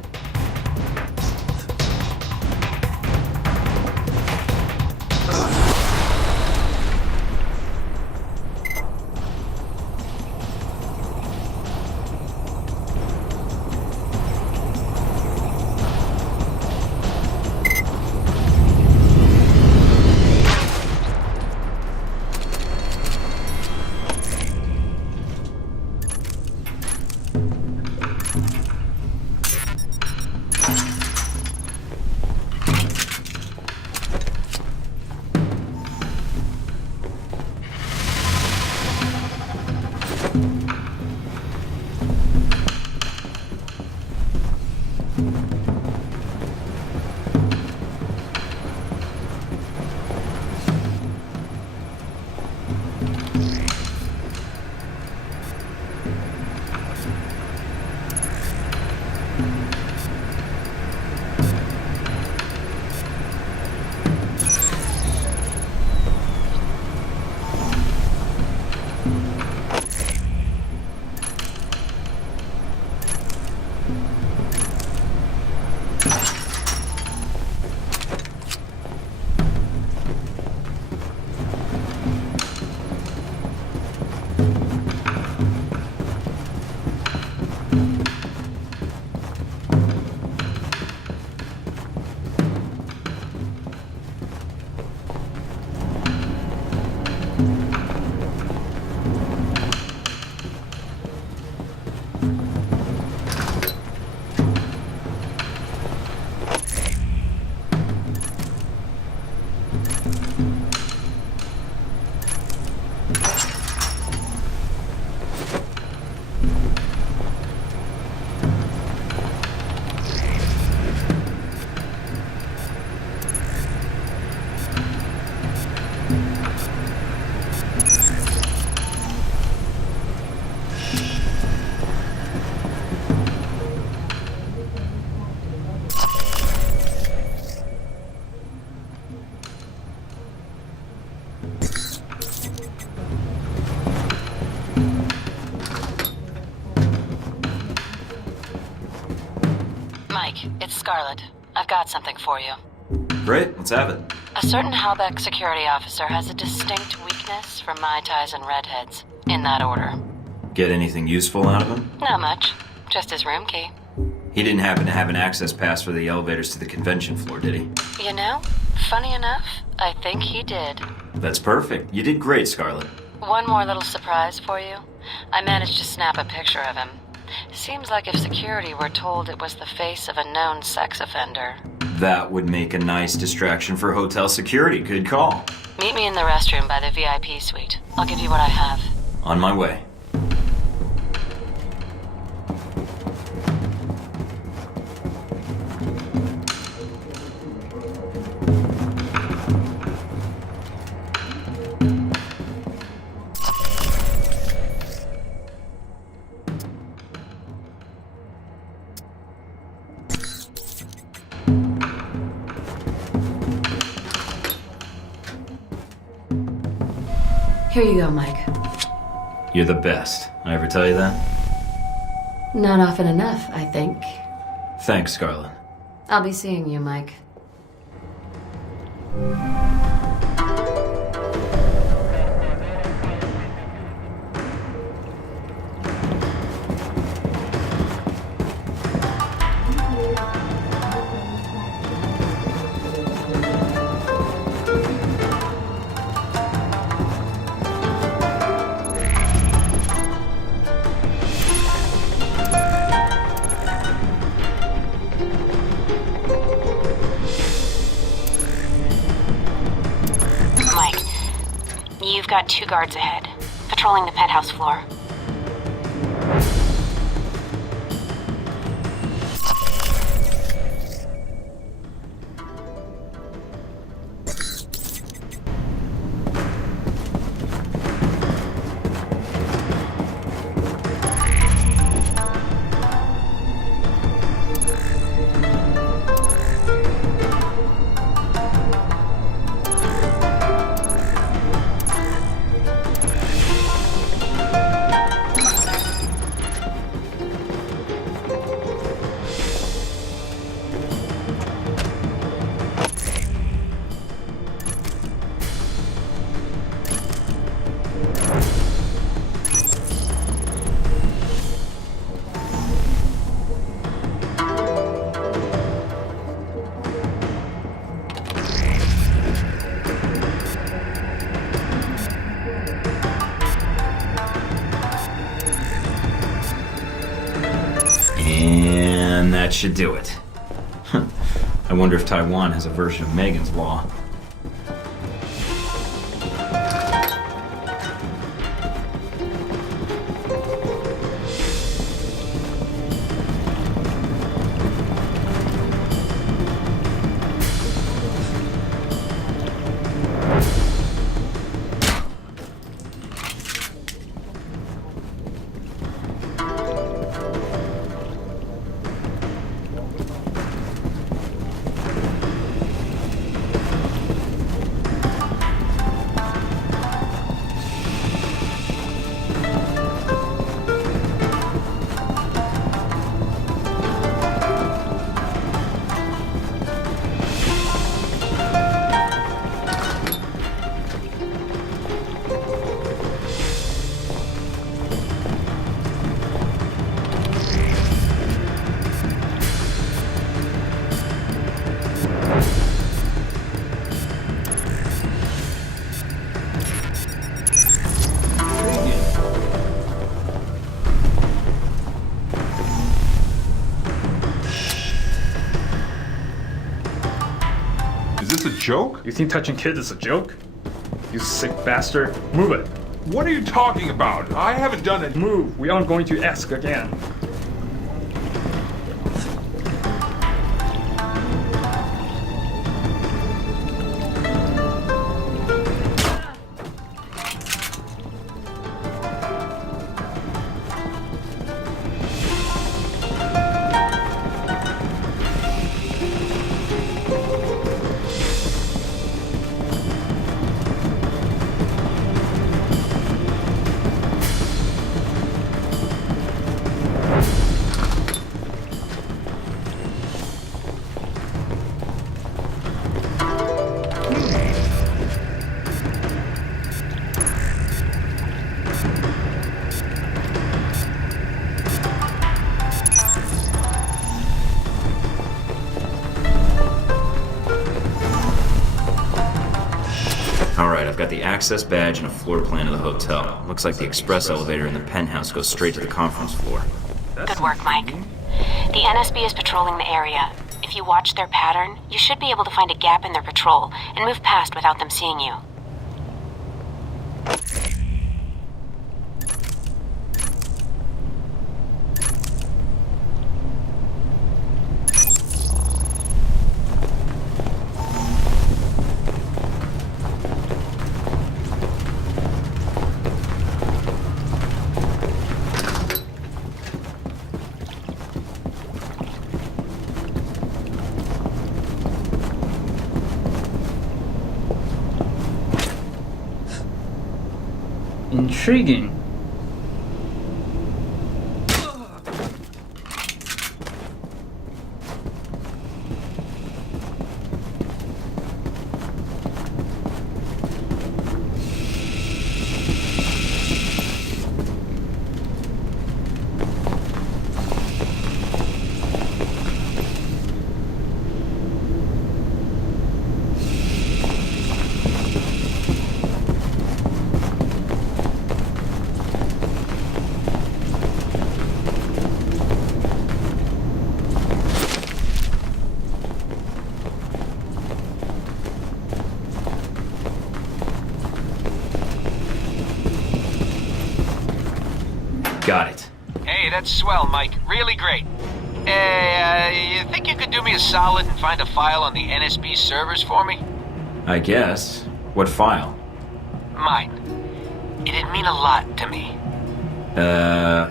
Mike, it's Scarlet. I've got something for you. Great, let's have it. A certain Halbeck security officer has a distinct weakness for Mai Tais and redheads. In that order. Get anything useful out of him? Not much. Just his room key. He didn't happen to have an access pass for the elevators to the convention floor, did he? You know, funny enough, I think he did. That's perfect. You did great, Scarlet. One more little surprise for you. I managed to snap a picture of him. Seems like if security were told it was the face of a known sex offender. That would make a nice distraction for hotel security. Good call. Meet me in the restroom by the VIP suite. I'll give you what I have. On my way. Here you go, Mike. You're the best. I ever tell you that? Not often enough, I think. Thanks, Scarlet. I'll be seeing you, Mike. You've got 2 guards ahead, patrolling the penthouse floor. And that should do it. I wonder if Taiwan has a version of Megan's Law. Joke? You think touching kids is a joke? You sick bastard. Move it. What are you talking about? I haven't done it. Move. We aren't going to ask again. Alright, I've got the access badge and a floor plan of the hotel. Looks like the express elevator in the penthouse goes straight to the conference floor. Good work, Mike. The NSB is patrolling the area. If you watch their pattern, you should be able to find a gap in their patrol and move past without them seeing you. Intriguing. Got it. Hey, that's swell, Mike. Really great. You think you could do me a solid and find a file on the NSB servers for me? I guess. What file? Mine. It'd mean a lot to me.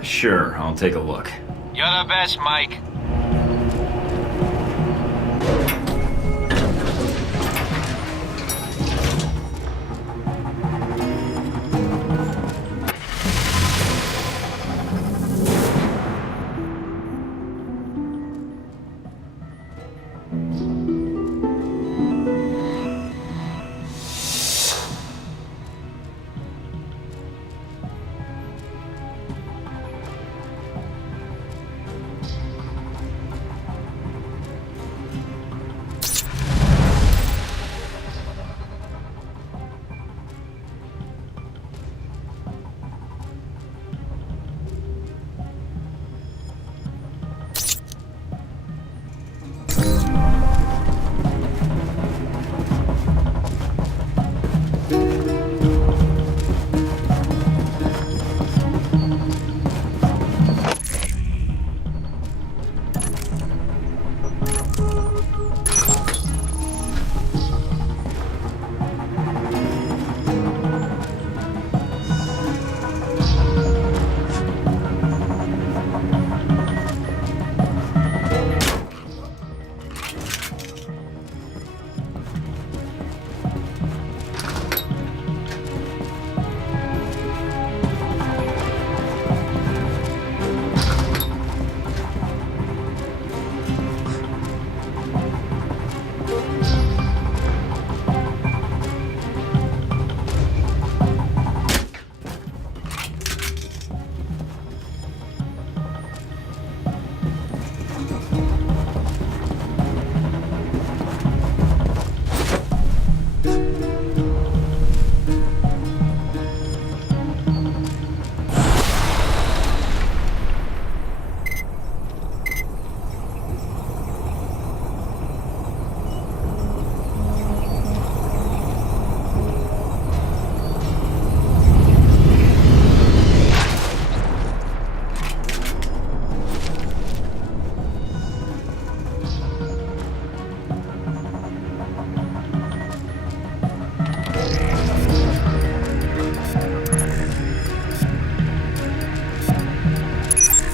Sure. I'll take a look. You're the best, Mike.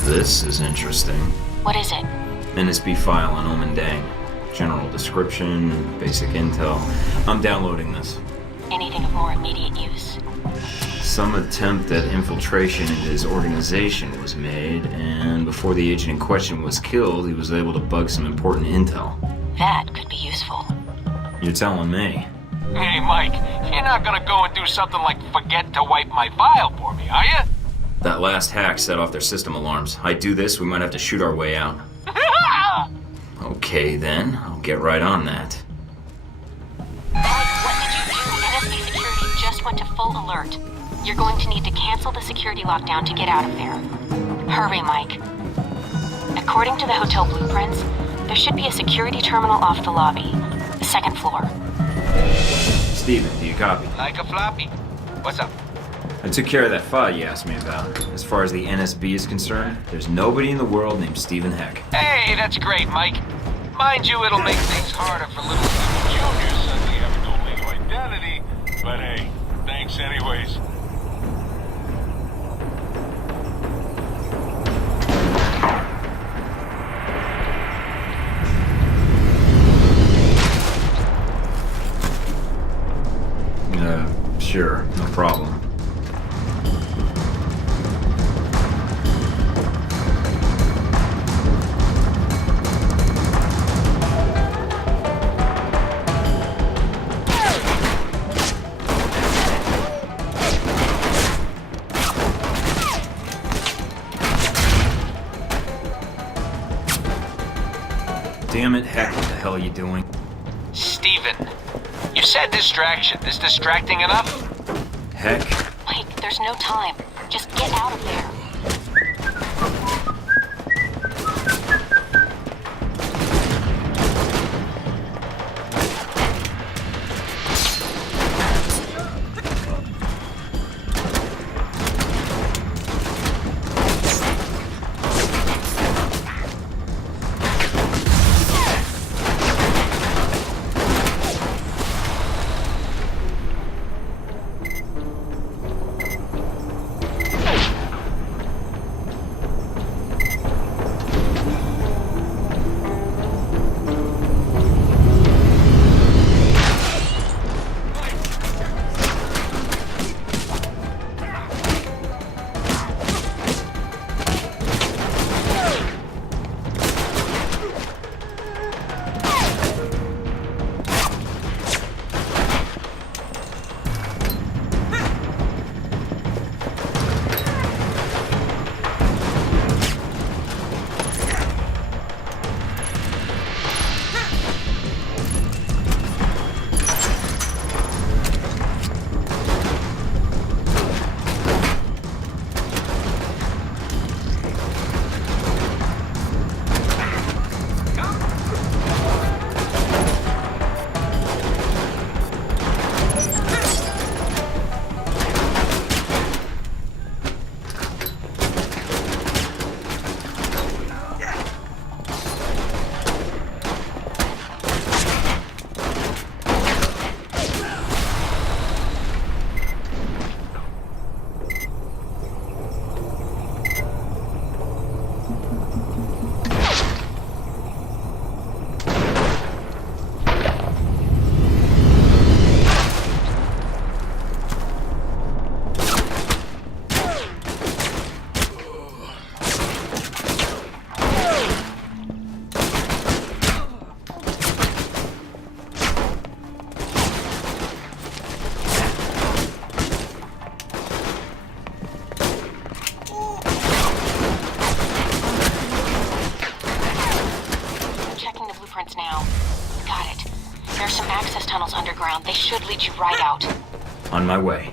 This is interesting. What is it? NSB file on Omen Dang. General description, basic intel. I'm downloading this. Anything of more immediate use? Some attempt at infiltration into his organization was made, and before the agent in question was killed, he was able to bug some important intel. That could be useful. You're telling me. Hey, Mike, you're not gonna go and do something like forget to wipe my file for me, are you? That last hack set off their system alarms. I do this, we might have to shoot our way out. Okay, then. I'll get right on that. Mike, what did you do? NSB security alert. You're going to need to cancel the security lockdown to get out of there. Hurry, Mike. According to the hotel blueprints, there should be a security terminal off the lobby. Second floor. Steven, do you copy? Like a floppy. What's up? I took care of that file you asked me about. As far as the NSB is concerned, there's nobody in the world named Stephen Heck. Hey, that's great, Mike. Mind you, it'll make things harder for little Stephen Jr. suddenly having no legal identity. But hey, thanks anyways. Sure, no problem. Damn it, Heck, what the hell are you doing? Steven, you said distraction. Is distracting enough? Heck? Mike, there's no time. Just get out of there. They should lead you right out. On my way.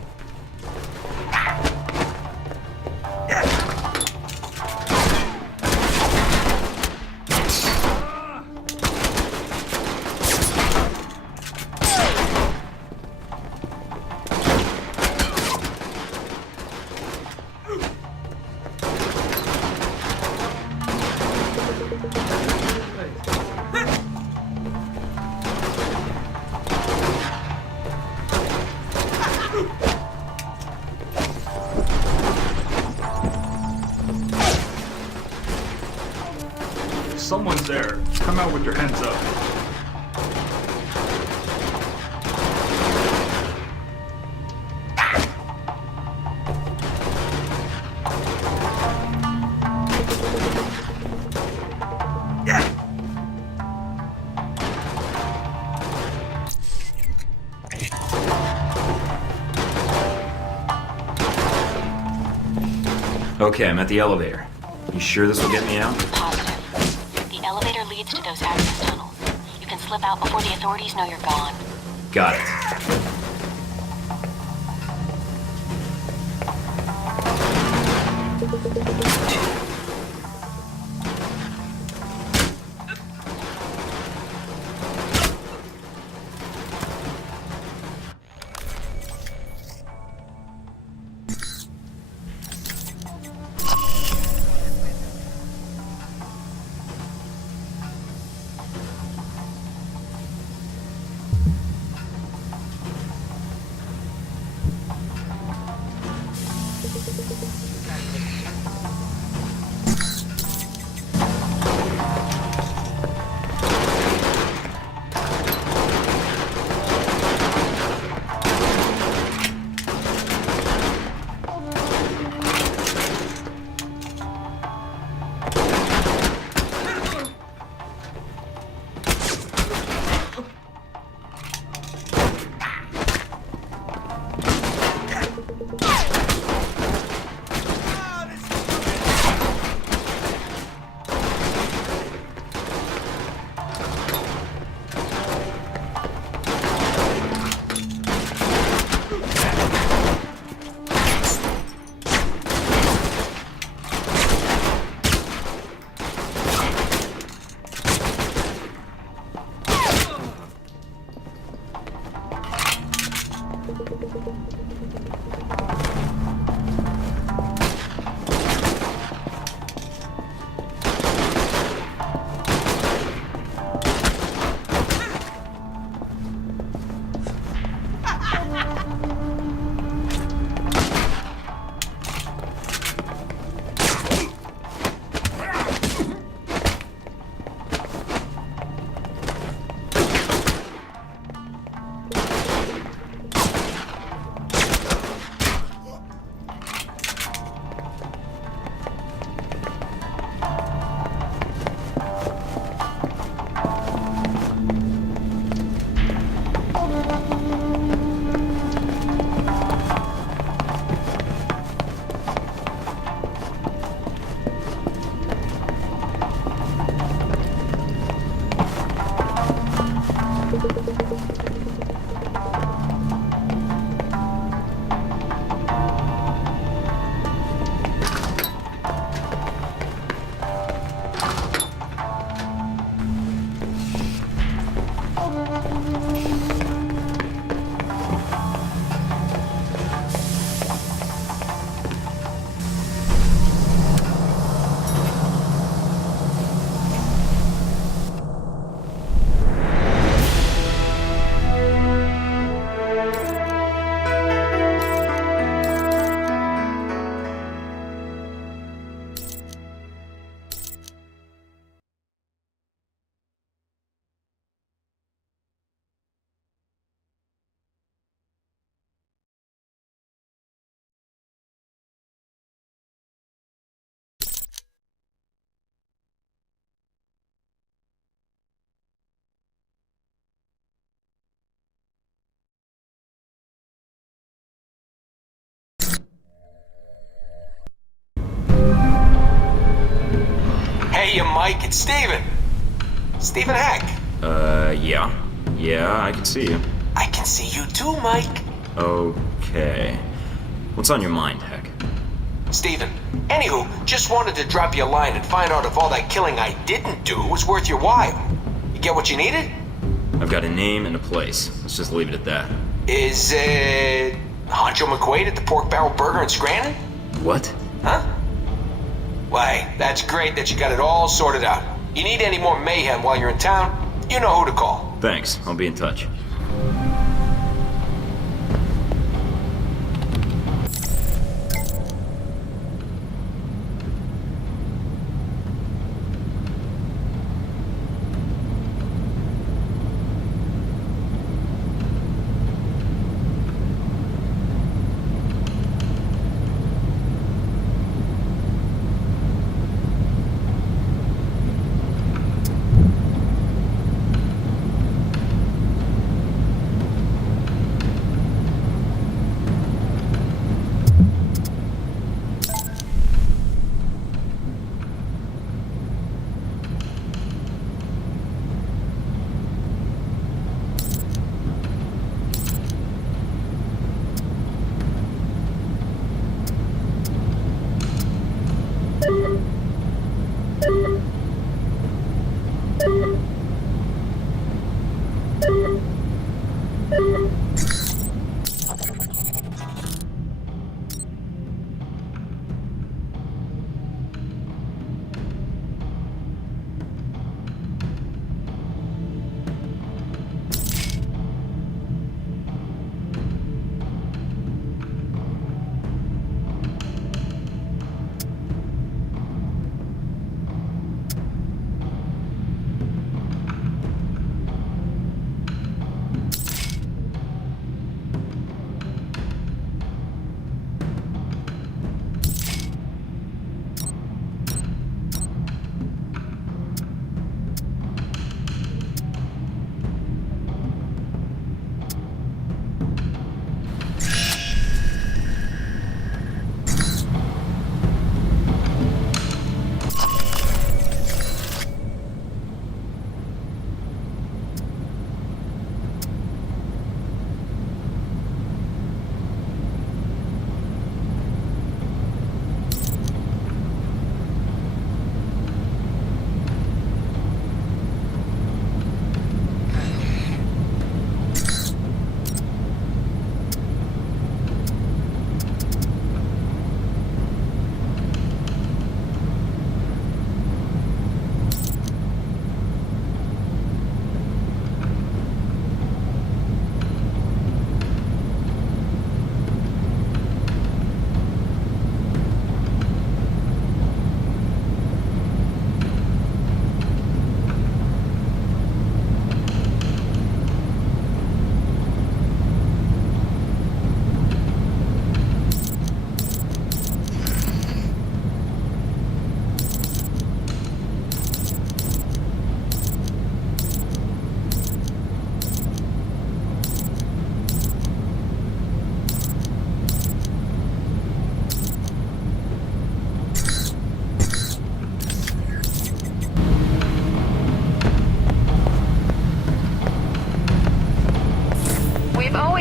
Someone's there. Come out with your hands up. Okay, I'm at the elevator. You sure this will get me out? Positive. The elevator leads to those access tunnels. You can slip out before the authorities know you're gone. Got it. Hey, Mike, it's Steven. Steven Heck. Yeah. Yeah, I can see you. I can see you too, Mike. Okay. What's on your mind, Heck? Steven, anywho, just wanted to drop you a line and find out if all that killing I didn't do was worth your while. You get what you needed? I've got a name and a place. Let's just leave it at that. Is it Honcho McQuaid at the Pork Barrel Burger in Scranton? What? Huh? Why, that's great that you got it all sorted out. You need any more mayhem while you're in town, you know who to call. Thanks. I'll be in touch.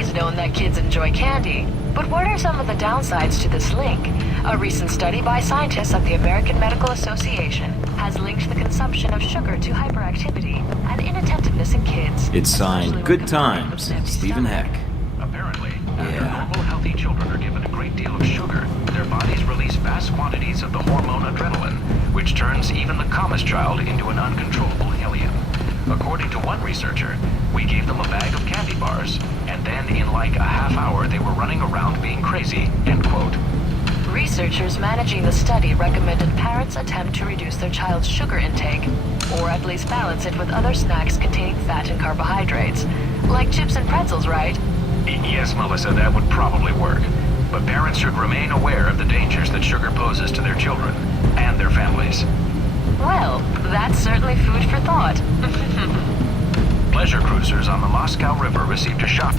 always known that kids enjoy candy, but what are some of the downsides to this link? A recent study by scientists at the American Medical Association has linked the consumption of sugar to hyperactivity and inattentiveness in kids. It's signed Good Times, Stephen Heck. Apparently, after normal, healthy children are given a great deal of sugar, their bodies release vast quantities of the hormone adrenaline, which turns even the calmest child into an uncontrollable hellion. According to one researcher, we gave them a bag of candy bars, and then in like a half hour they were running around being crazy, end quote. Researchers managing the study recommended parents attempt to reduce their child's sugar intake, or at least balance it with other snacks containing fat and carbohydrates. Like chips and pretzels, right? Yes, Melissa, that would probably work. But parents should remain aware of the dangers that sugar poses to their children and their families. Well, that's certainly food for thought. Pleasure cruisers on the Moscow River received a shock.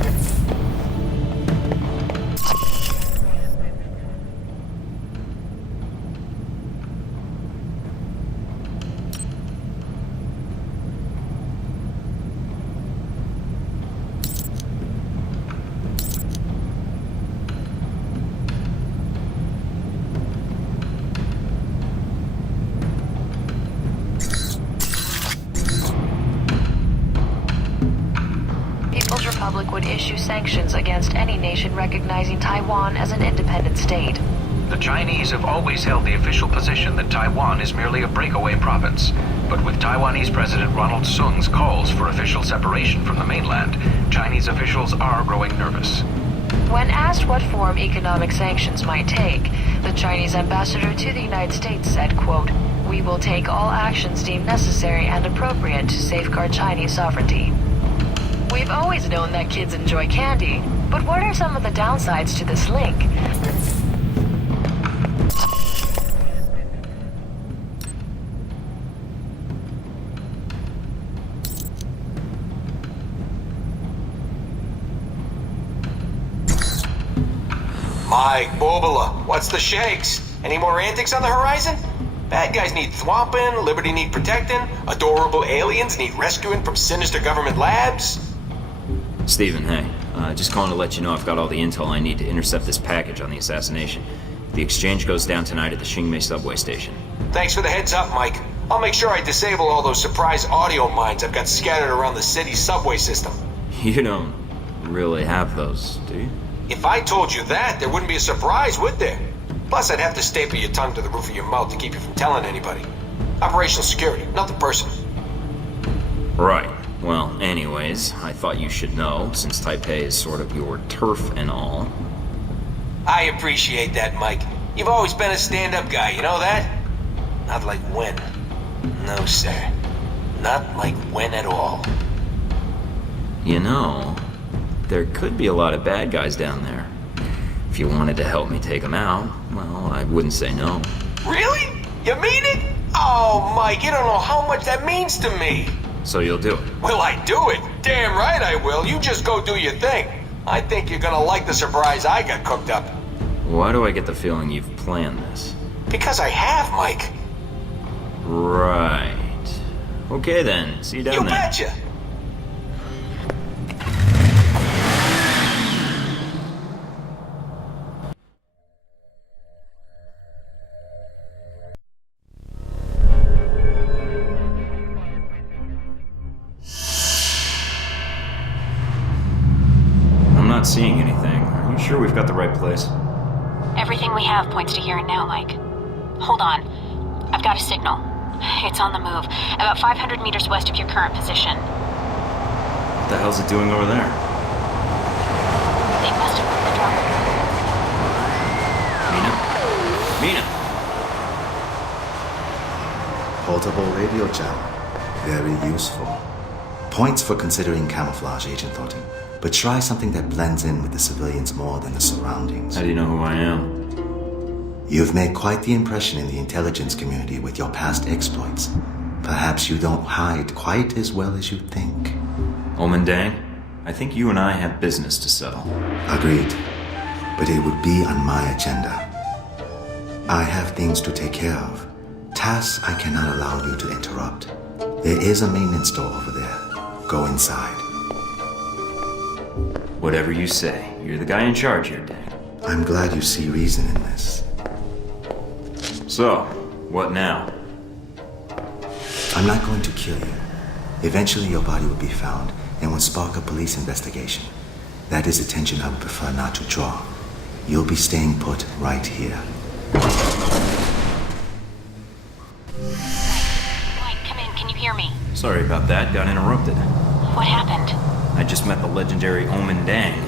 Would issue sanctions against any nation recognizing Taiwan as an independent state. The Chinese have always held the official position that Taiwan is merely a breakaway province. But with Taiwanese President Ronald Sung's calls for official separation from the mainland, Chinese officials are growing nervous. When asked what form economic sanctions might take, the Chinese ambassador to the United States said, quote, "We will take all actions deemed necessary and appropriate to safeguard Chinese sovereignty." We've always known that kids enjoy candy, but what are some of the downsides to this link? Mike, Bobula, what's the shakes? Any more antics on the horizon? Bad guys need thwomping, liberty need protecting, adorable aliens need rescuing from sinister government labs. Stephen, hey. Just calling to let you know I've got all the intel I need to intercept this package on the assassination. The exchange goes down tonight at the Xingmei subway station. Thanks for the heads up, Mike. I'll make sure I disable all those surprise audio mines I've got scattered around the city's subway system. You don't really have those, do you? If I told you that, there wouldn't be a surprise, would there? Plus, I'd have to staple your tongue to the roof of your mouth to keep you from telling anybody. Operational security, nothing personal. Right. Well, anyways, I thought you should know, since Taipei is sort of your turf and all. I appreciate that, Mike. You've always been a stand-up guy, you know that? Not like when. No, sir. Not like when at all. You know, there could be a lot of bad guys down there. If you wanted to help me take them out, well, I wouldn't say no. Really? You mean it? Oh, Mike, you don't know how much that means to me. So you'll do it? Will I do it? Damn right I will. You just go do your thing. I think you're gonna like the surprise I got cooked up. Why do I get the feeling you've planned this? Because I have, Mike. Right. Okay then, see you down there. You betcha! Seeing anything. Are you sure we've got the right place? Everything we have points to here and now, Mike. Hold on. I've got a signal. It's on the move, about 500 meters west of your current position. What the hell's it doing over there? They must have moved the drone. Mina? Portable radio channel. Very useful. Points for considering camouflage, Agent Thornton. But try something that blends in with the civilians more than the surroundings. How do you know who I am? You've made quite the impression in the intelligence community with your past exploits. Perhaps you don't hide quite as well as you think. Omen Dang, I think you and I have business to settle. Agreed. But it would be on my agenda. I have things to take care of. Tasks I cannot allow you to interrupt. There is a maintenance door over there. Go inside. Whatever you say. You're the guy in charge here, Dang. I'm glad you see reason in this. So, what now? I'm not going to kill you. Eventually your body will be found and will spark a police investigation. That is attention I would prefer not to draw. You'll be staying put right here. Mike, come in. Can you hear me? Sorry about that, got interrupted. What happened? I just met the legendary Omen Dang,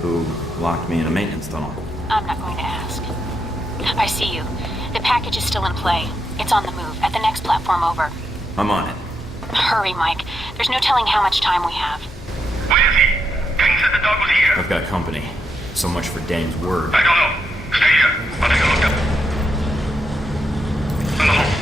who locked me in a maintenance tunnel. I'm not going to ask. I see you. The package is still in play. It's on the move, at the next platform over. I'm on it. Hurry, Mike. There's no telling how much time we have. Where is he? Dang said the dog was here. I've got company. So much for Dang's word. I don't know. Stay here. I'll take a look up. In the hole.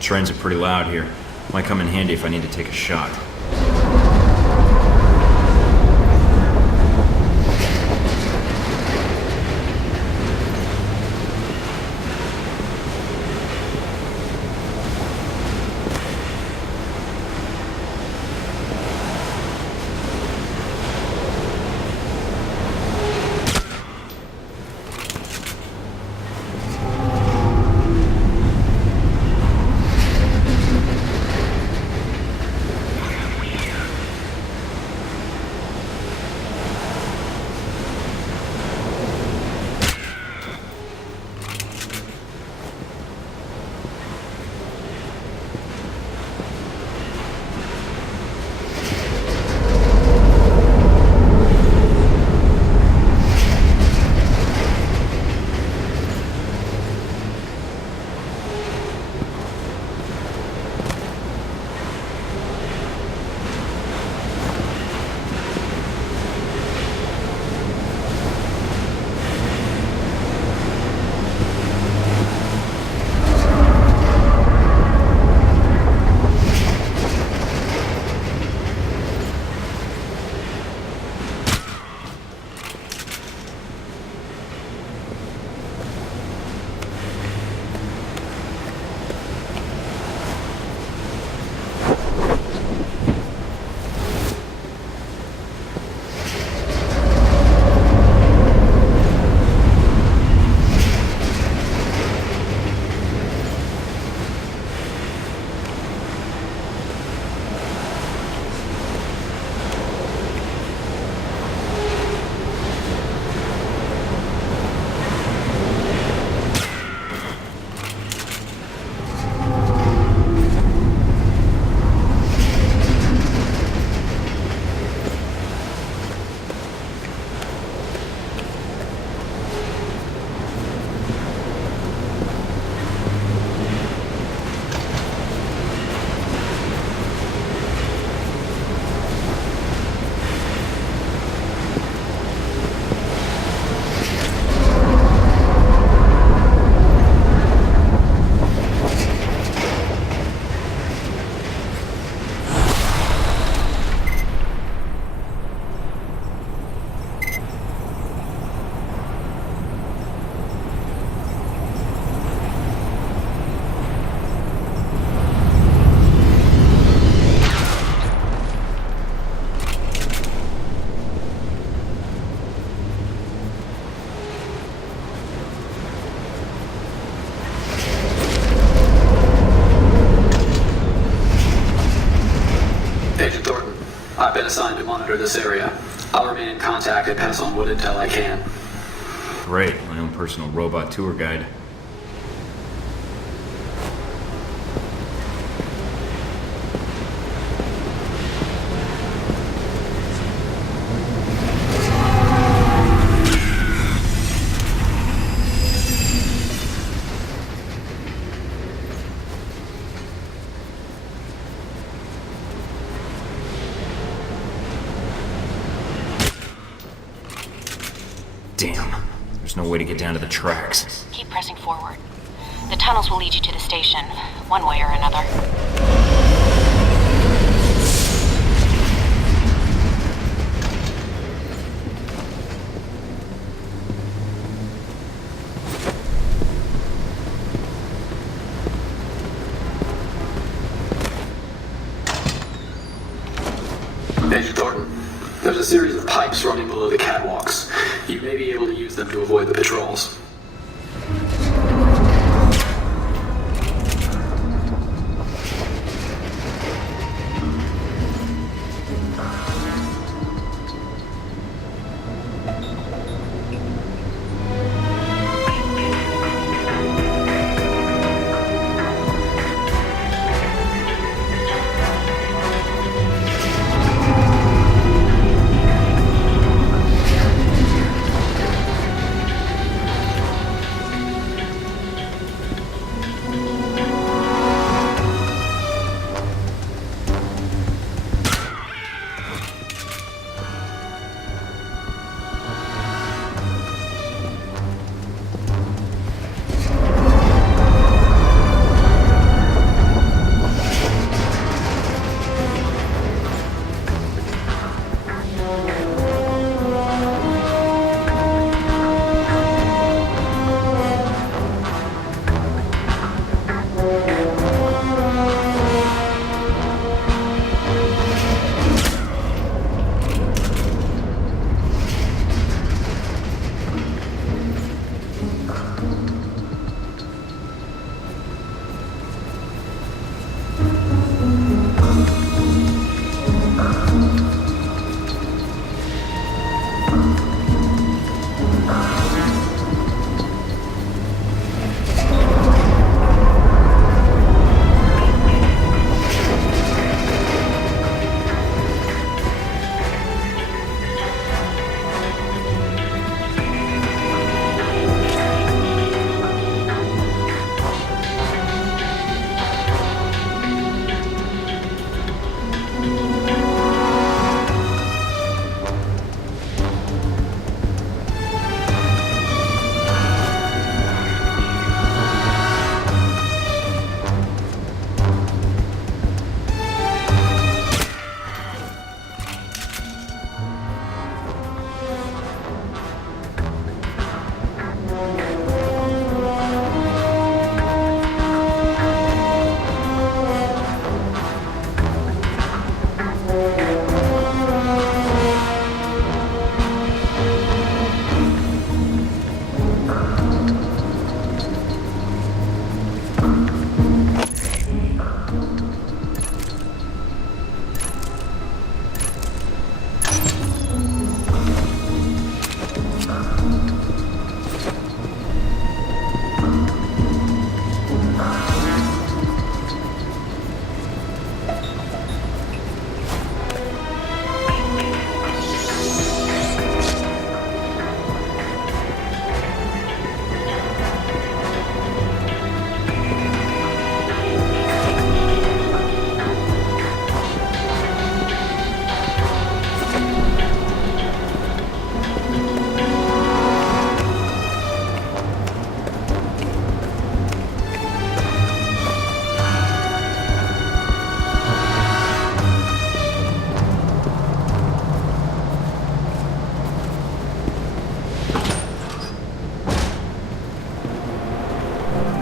Trains are pretty loud here. Might come in handy if I need to take a shot. been assigned to monitor this area. I'll remain in contact and pass on what intel I can. Great, my own personal robot tour guide. Damn, there's no way to get down to the tracks. Keep pressing forward. The tunnels will lead you to the station, one way or another. Agent Thornton, there's a series of pipes running below the catwalks. You may be able to use them to avoid the patrols.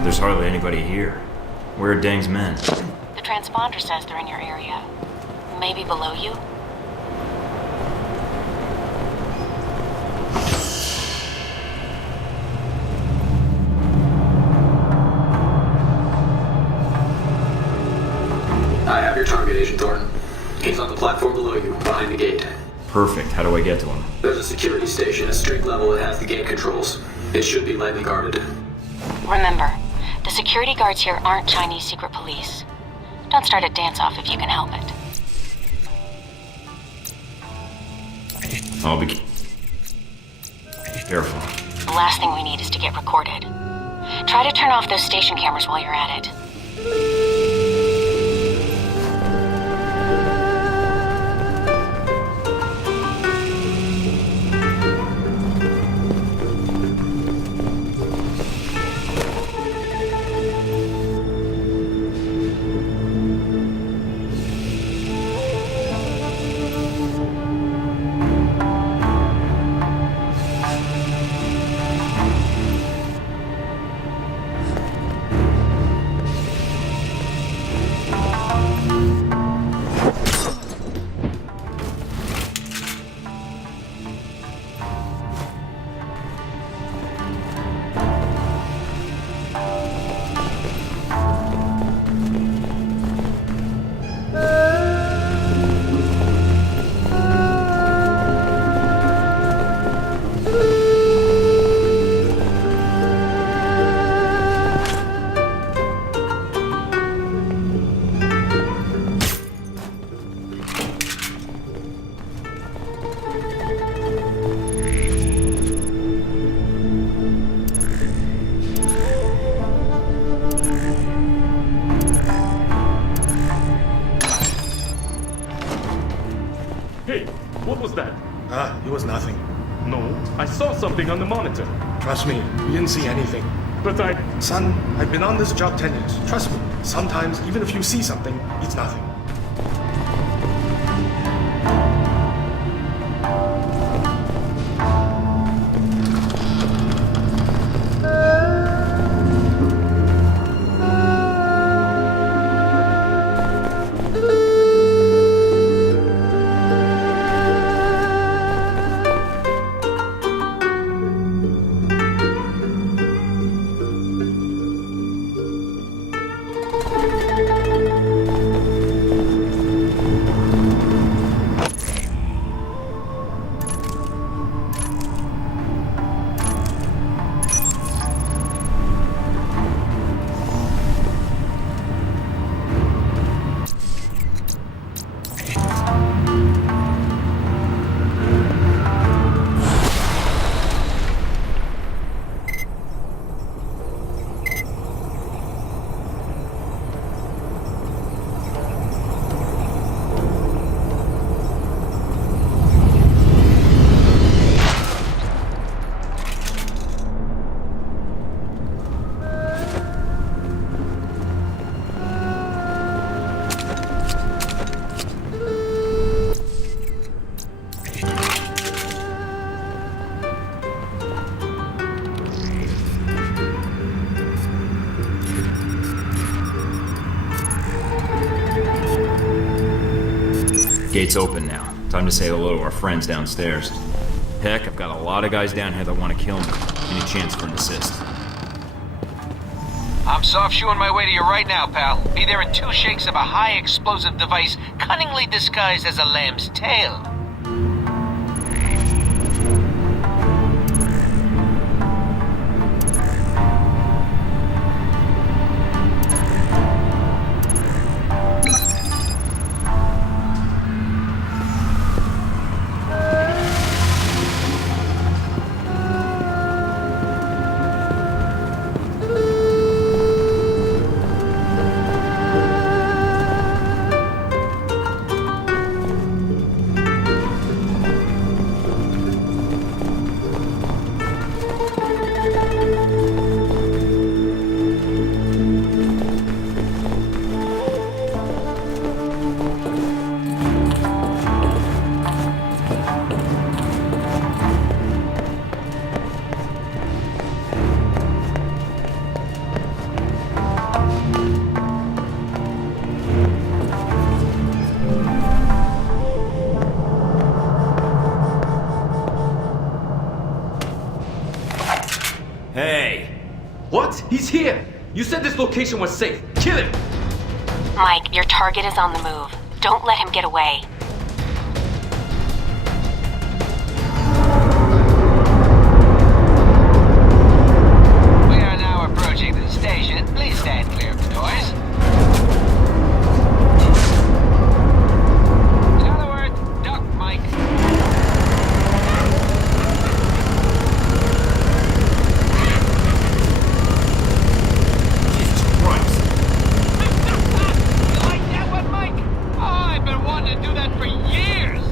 There's hardly anybody here. Where are Deng's men? The transponder says they're in your area. Maybe below you? I have your target, Agent Thornton. He's on the platform below you, behind the gate. Perfect. How do I get to him? There's a security station at street level that has the gate controls. It should be lightly guarded. Remember, the security guards here aren't Chinese secret police. Don't start a dance-off if you can help it. I'll be careful. The last thing we need is to get recorded. Try to turn off those station cameras while you're at it. Hey, what was that? It was nothing. No, I saw something on the monitor. Trust me, we didn't see anything. But Son, I've been on this job 10 years. Trust me, sometimes even if you see something, it's nothing. Gate's open now. Time to say hello to our friends downstairs. Heck, I've got a lot of guys down here that want to kill me. Any chance for an assist? I'm soft shoeing my way to you right now, pal. Be there in 2 shakes of a high explosive device cunningly disguised as a lamb's tail. Hey! What? He's here! You said this location was safe. Kill him! Mike, your target is on the move. Don't let him get away. We are now approaching the station. Please stand clear of the doors. In other words, duck, Mike. Jesus Christ. You like that one, Mike? Oh, I've been wanting to do that for years.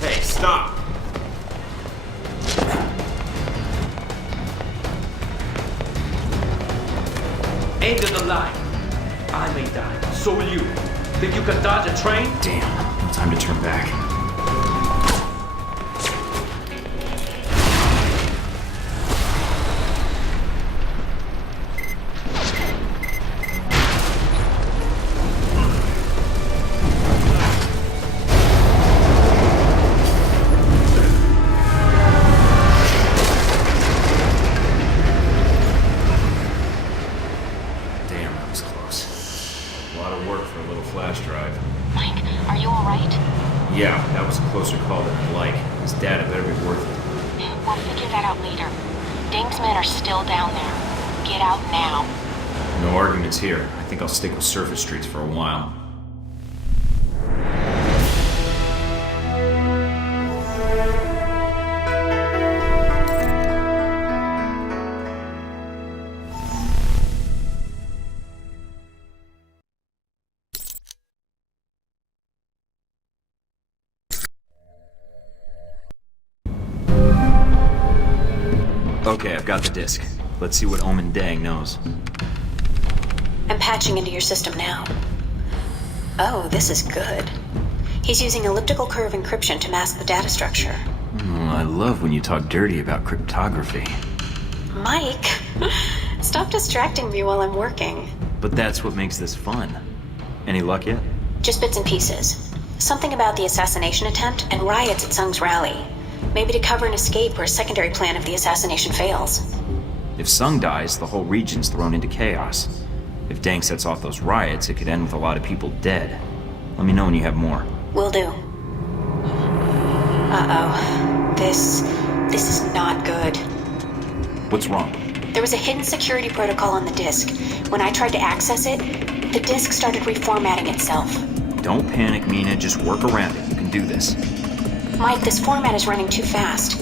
Hey, stop! End of the line. I may die, so will you. Think you can dodge a train? Damn, no time to turn back. Damn, that was close. A lot of work for a little flash drive. Mike, are you alright? Yeah, that was a closer call than I'd like. His data better be worth it. We'll figure that out later. Ding's men are still down there. Get out now. No arguments here. I think I'll stick with surface streets for a while. Okay, I've got the disc. Let's see what Omen Dang knows. I'm patching into your system now. Oh, this is good. He's using elliptical curve encryption to mask the data structure. I love when you talk dirty about cryptography. Mike, stop distracting me while I'm working. But that's what makes this fun. Any luck yet? Just bits and pieces. Something about the assassination attempt and riots at Sung's rally. Maybe to cover an escape or a secondary plan if the assassination fails. If Sung dies, the whole region's thrown into chaos. If Dang sets off those riots, it could end with a lot of people dead. Let me know when you have more. Will do. Uh-oh. This is not good. What's wrong? There was a hidden security protocol on the disk. When I tried to access it, the disk started reformatting itself. Don't panic, Mina. Just work around it. You can do this. Mike, this format is running too fast.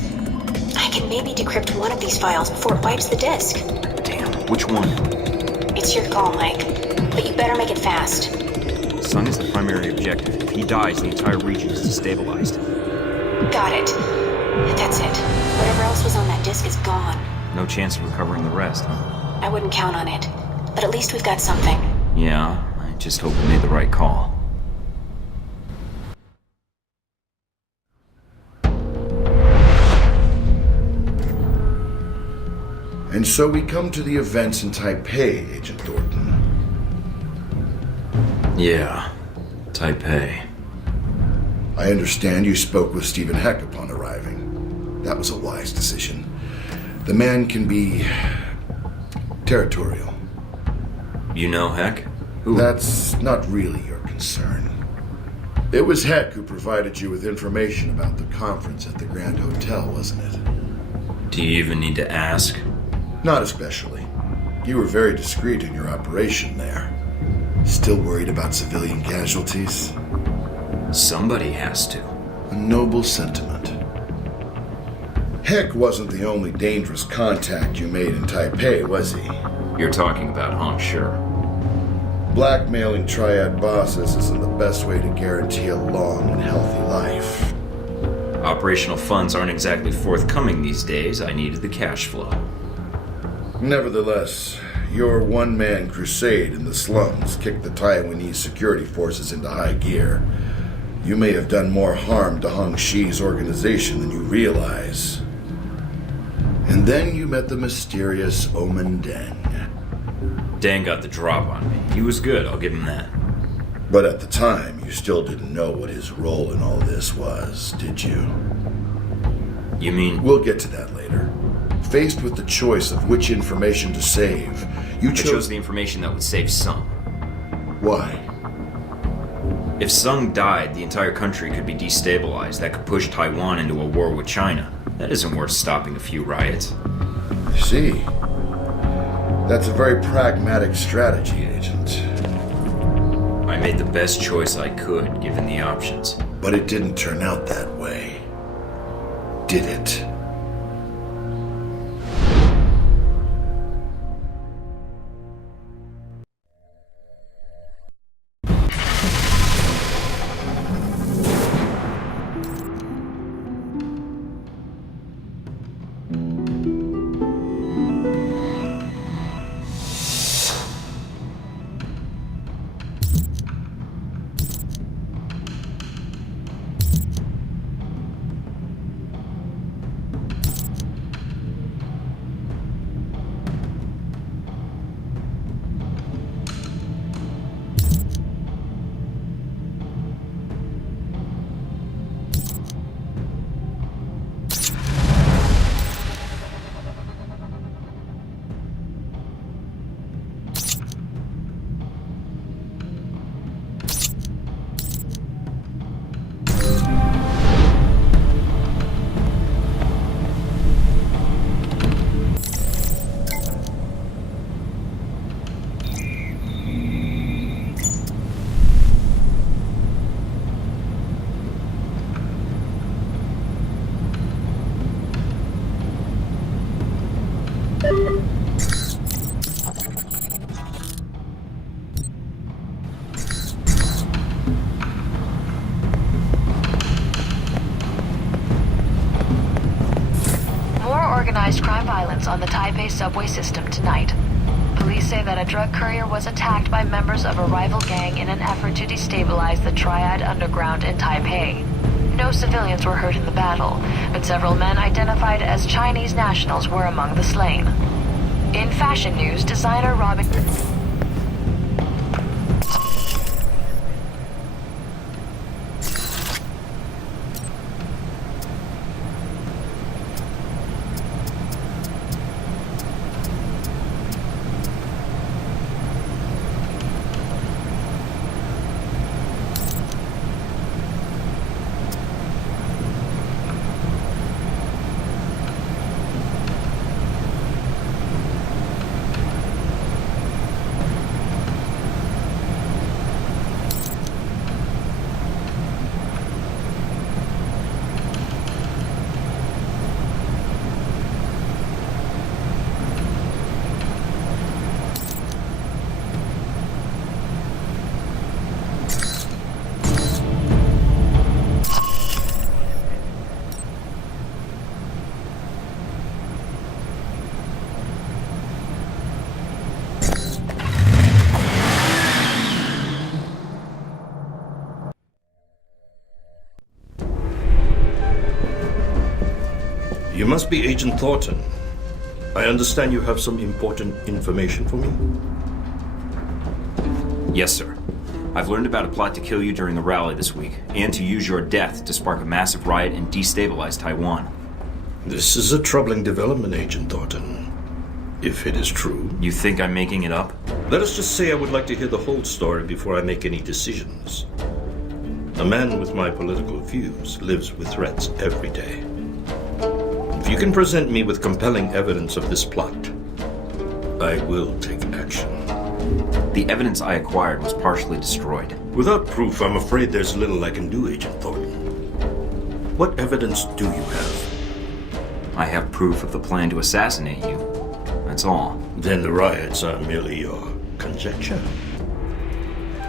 I can maybe decrypt one of these files before it wipes the disk. Damn, which one? It's your call, Mike. But you better make it fast. Sung is the primary objective. If he dies, the entire region is destabilized. Got it. That's it. Whatever else was on that disk is gone. No chance of recovering the rest, huh? I wouldn't count on it. But at least we've got something. Yeah, I just hope we made the right call. And so we come to the events in Taipei, Agent Thornton. Yeah, Taipei. I understand you spoke with Stephen Heck upon arriving. That was a wise decision. The man can be territorial. You know Heck? Who? That's not really your concern. It was Heck who provided you with information about the conference at the Grand Hotel, wasn't it? Do you even need to ask? Not especially. You were very discreet in your operation there. Still worried about civilian casualties? Somebody has to. A noble sentiment. Heck wasn't the only dangerous contact you made in Taipei, was he? You're talking about Hong Sure. Blackmailing triad bosses isn't the best way to guarantee a long and healthy life. Operational funds aren't exactly forthcoming these days. I needed the cash flow. Nevertheless, your one-man crusade in the slums kicked the Taiwanese security forces into high gear. You may have done more harm to Hong Shi's organization than you realize. And then you met the mysterious Omen Deng. Deng got the drop on me. He was good, I'll give him that. But at the time, you still didn't know what his role in all this was, did you? You mean... We'll get to that later. Faced with the choice of which information to save, you chose the information that would save Sung. Why? If Sung died, the entire country could be destabilized. That could push Taiwan into a war with China. That isn't worth stopping a few riots. I see. That's a very pragmatic strategy, Agent. I made the best choice I could, given the options. But it didn't turn out that way. Did it? Organized crime violence on the Taipei subway system tonight. Police say that a drug courier was attacked by members of a rival gang in an effort to destabilize the Triad Underground in Taipei. No civilians were hurt in the battle, but several men identified as Chinese nationals were among the slain. In fashion news, designer Robin... You must be Agent Thornton. I understand you have some important information for me? Yes, sir. I've learned about a plot to kill you during the rally this week, and to use your death to spark a massive riot and destabilize Taiwan. This is a troubling development, Agent Thornton. If it is true. You think I'm making it up? Let us just say I would like to hear the whole story before I make any decisions. A man with my political views lives with threats every day. If you can present me with compelling evidence of this plot, I will take action. The evidence I acquired was partially destroyed. Without proof, I'm afraid there's little I can do, Agent Thornton. What evidence do you have? I have proof of the plan to assassinate you. That's all. Then the riots are merely your conjecture?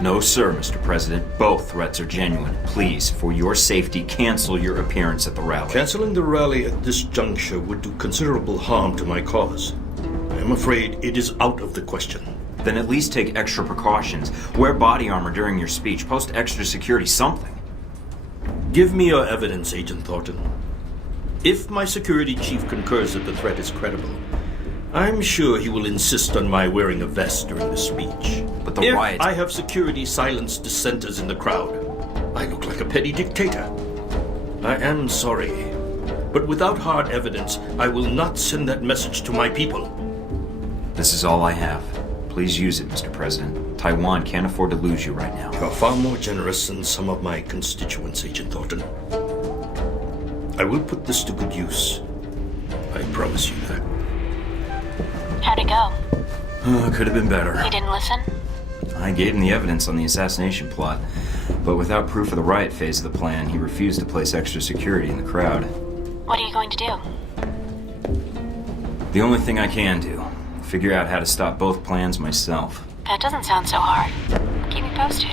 No, sir, Mr. President. Both threats are genuine. Please, for your safety, cancel your appearance at the rally. Canceling the rally at this juncture would do considerable harm to my cause. I am afraid it is out of the question. Then at least take extra precautions. Wear body armor during your speech. Post extra security, something. Give me your evidence, Agent Thornton. If my security chief concurs that the threat is credible, I'm sure he will insist on my wearing a vest during the speech. But the riot... I have security silence dissenters in the crowd, I look like a petty dictator. I am sorry, but without hard evidence, I will not send that message to my people. This is all I have. Please use it, Mr. President. Taiwan can't afford to lose you right now. You are far more generous than some of my constituents, Agent Thornton. I will put this to good use. I promise you that. How'd it go? Could have been better. You didn't listen? I gave him the evidence on the assassination plot, but without proof of the riot phase of the plan, he refused to place extra security in the crowd. What are you going to do? The only thing I can do, figure out how to stop both plans myself. That doesn't sound so hard. Keep me posted.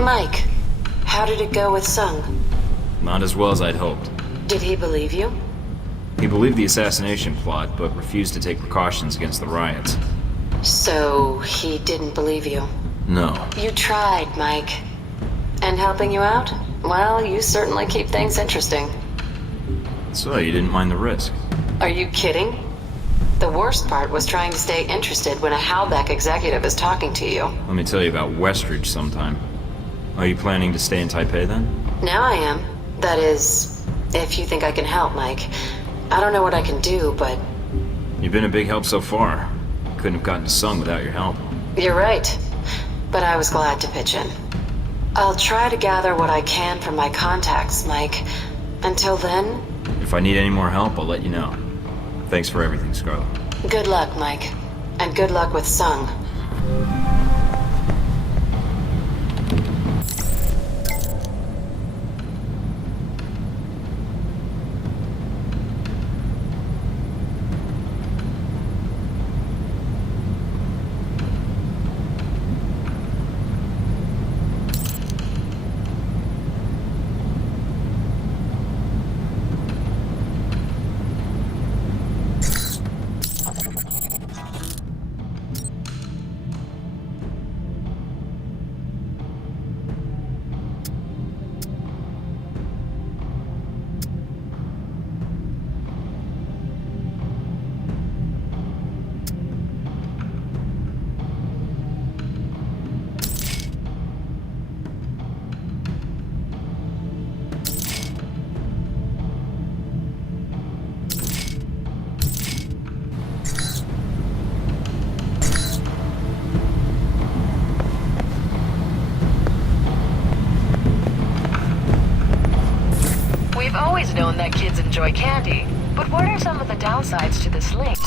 Mike, how did it go with Sung? Not as well as I'd hoped. Did he believe you? He believed the assassination plot, but refused to take precautions against the riots. So, he didn't believe you? No. You tried, Mike. And helping you out? Well, you certainly keep things interesting. So, you didn't mind the risk? Are you kidding? The worst part was trying to stay interested when a Halbeck executive is talking to you. Let me tell you about Westridge sometime. Are you planning to stay in Taipei then? Now I am. That is, if you think I can help, Mike. I don't know what I can do, but... You've been a big help so far. Couldn't have gotten to Sung without your help. You're right. But I was glad to pitch in. I'll try to gather what I can from my contacts, Mike. Until then... If I need any more help, I'll let you know. Thanks for everything, Scarlet. Good luck, Mike. And good luck with Sung. We've always known that kids enjoy candy, but what are some of the downsides to this link?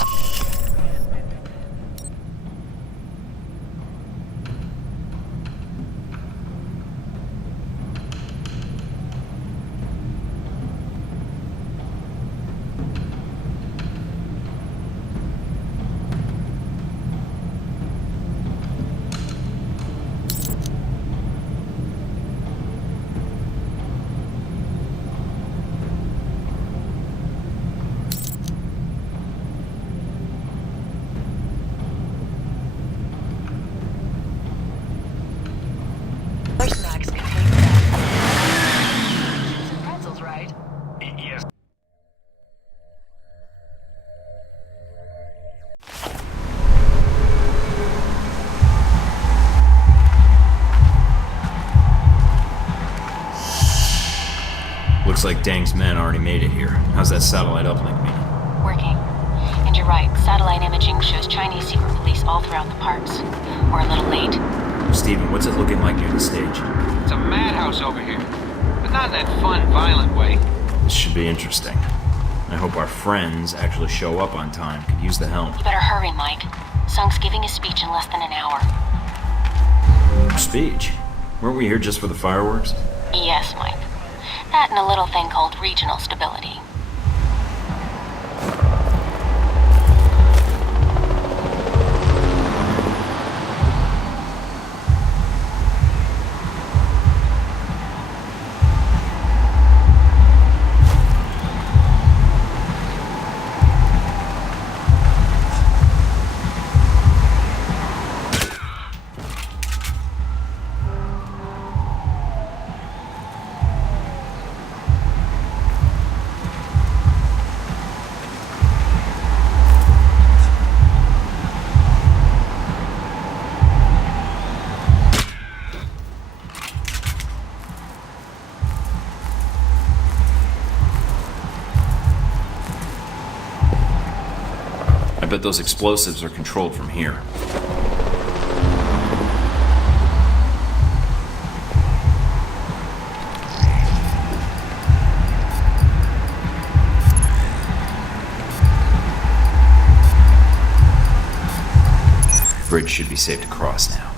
Looks like Deng's men already made it here. How's that satellite uplink mean? Working. And you're right, satellite imaging shows Chinese secret police all throughout the parks. We're a little late. Steven, what's it looking like near the stage? It's a madhouse over here. But not in that fun, violent way. This should be interesting. I hope our friends actually show up on time. Could use the help. You better hurry, Mike. Sung's giving a speech in less than an hour. Speech? Weren't we here just for the fireworks? Yes, Mike. That and a little thing called regional stability. I bet those explosives are controlled from here. Bridge should be safe to cross now.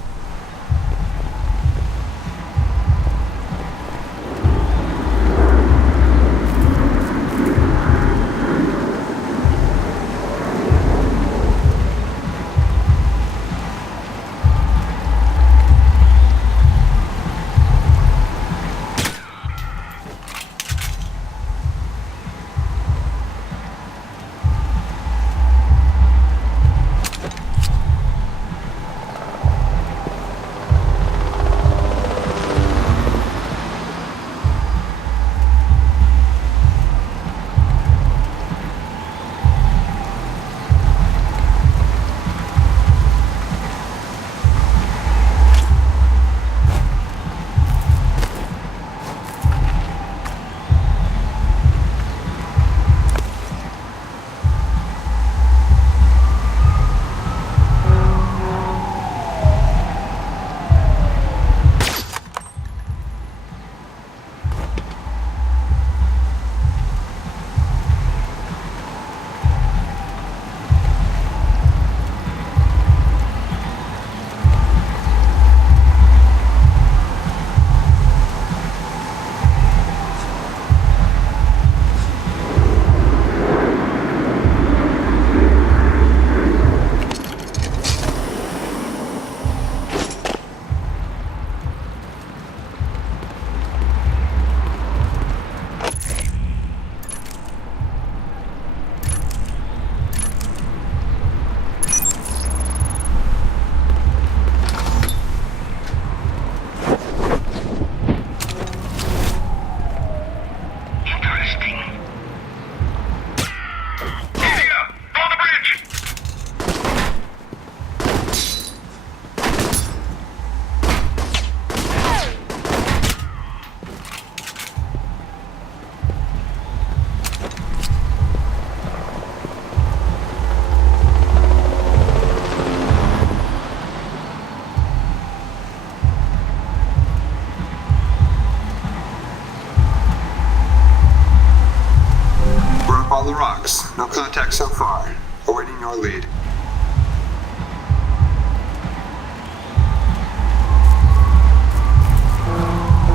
On the rocks. No contact so far. Awaiting your lead.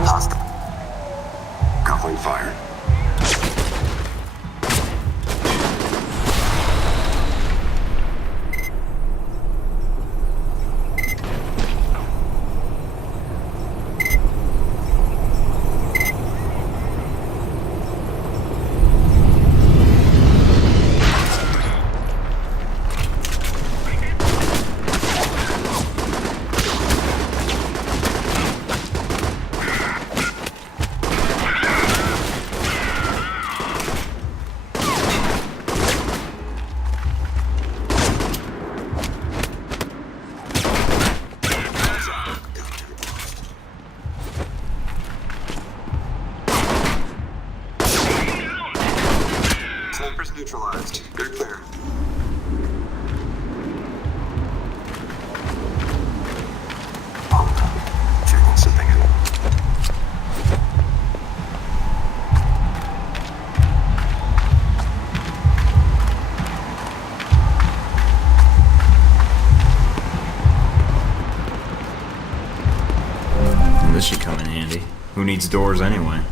Hostile. Covering fire. Dampers neutralized. You're clear. Checking something out. This should come in handy. Who needs doors anyway?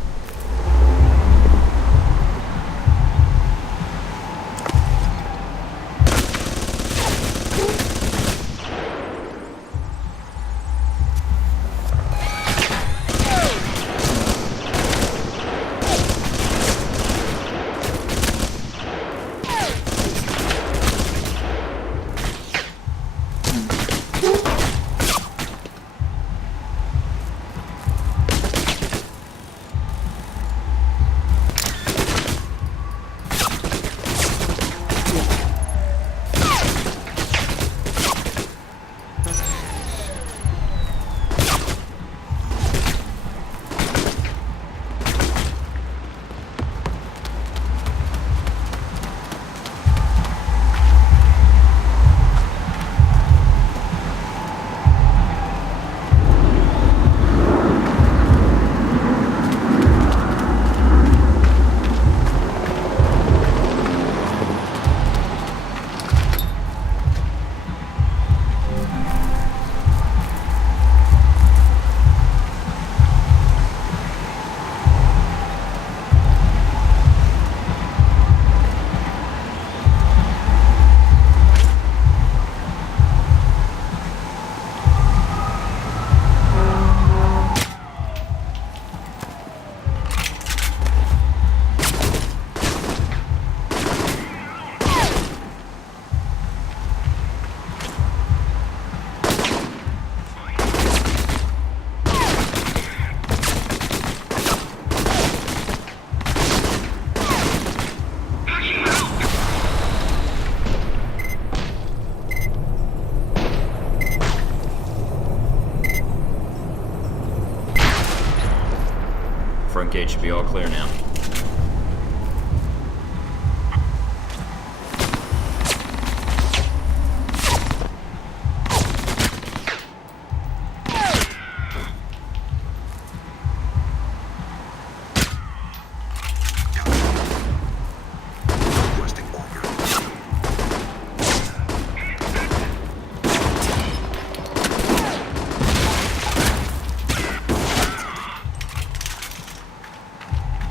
Front gate should be all clear now.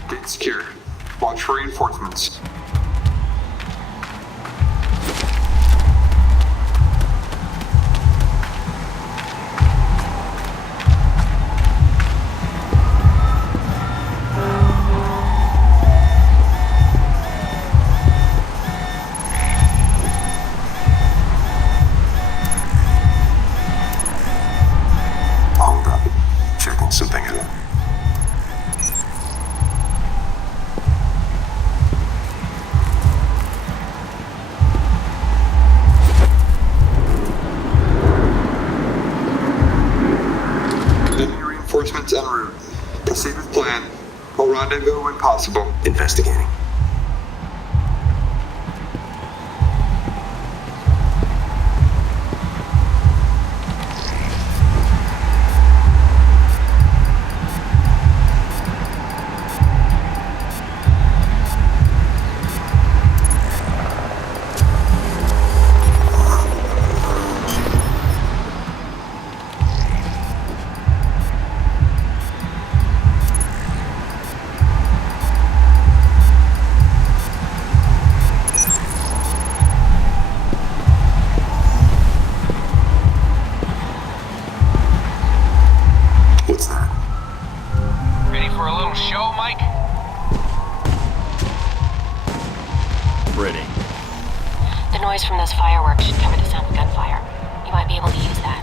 Gate secure. Watch for reinforcements. Hold up. Checking something out. Enemy reinforcements en route. Proceed with plan. We'll rendezvous when possible. Investigating. What's that? Ready for a little show, Mike? Ready. The noise from those fireworks should cover the sound of gunfire. You might be able to use that.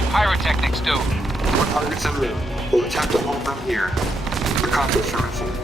fancy pyrotechnics do? More targets en route. We'll attempt to hold them here. The contact services.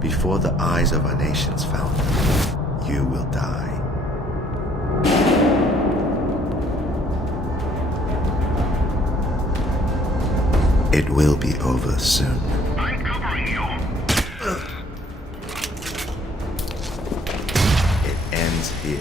Before the eyes of our nations found them, you will die. It will be over soon. I'm covering you. It ends here.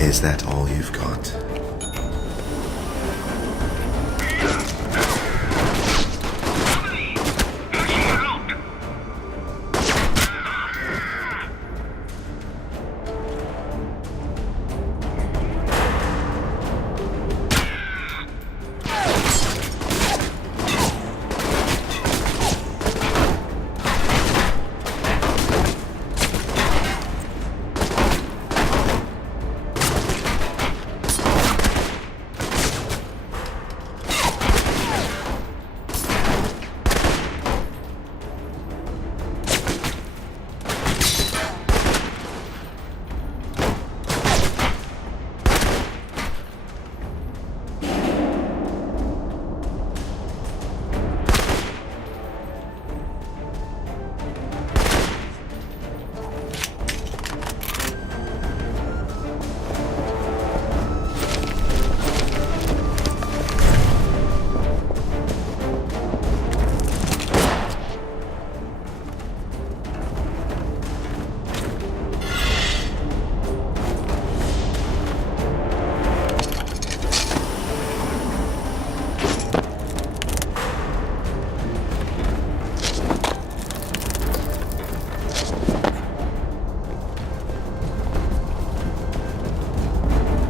Is that all you've got?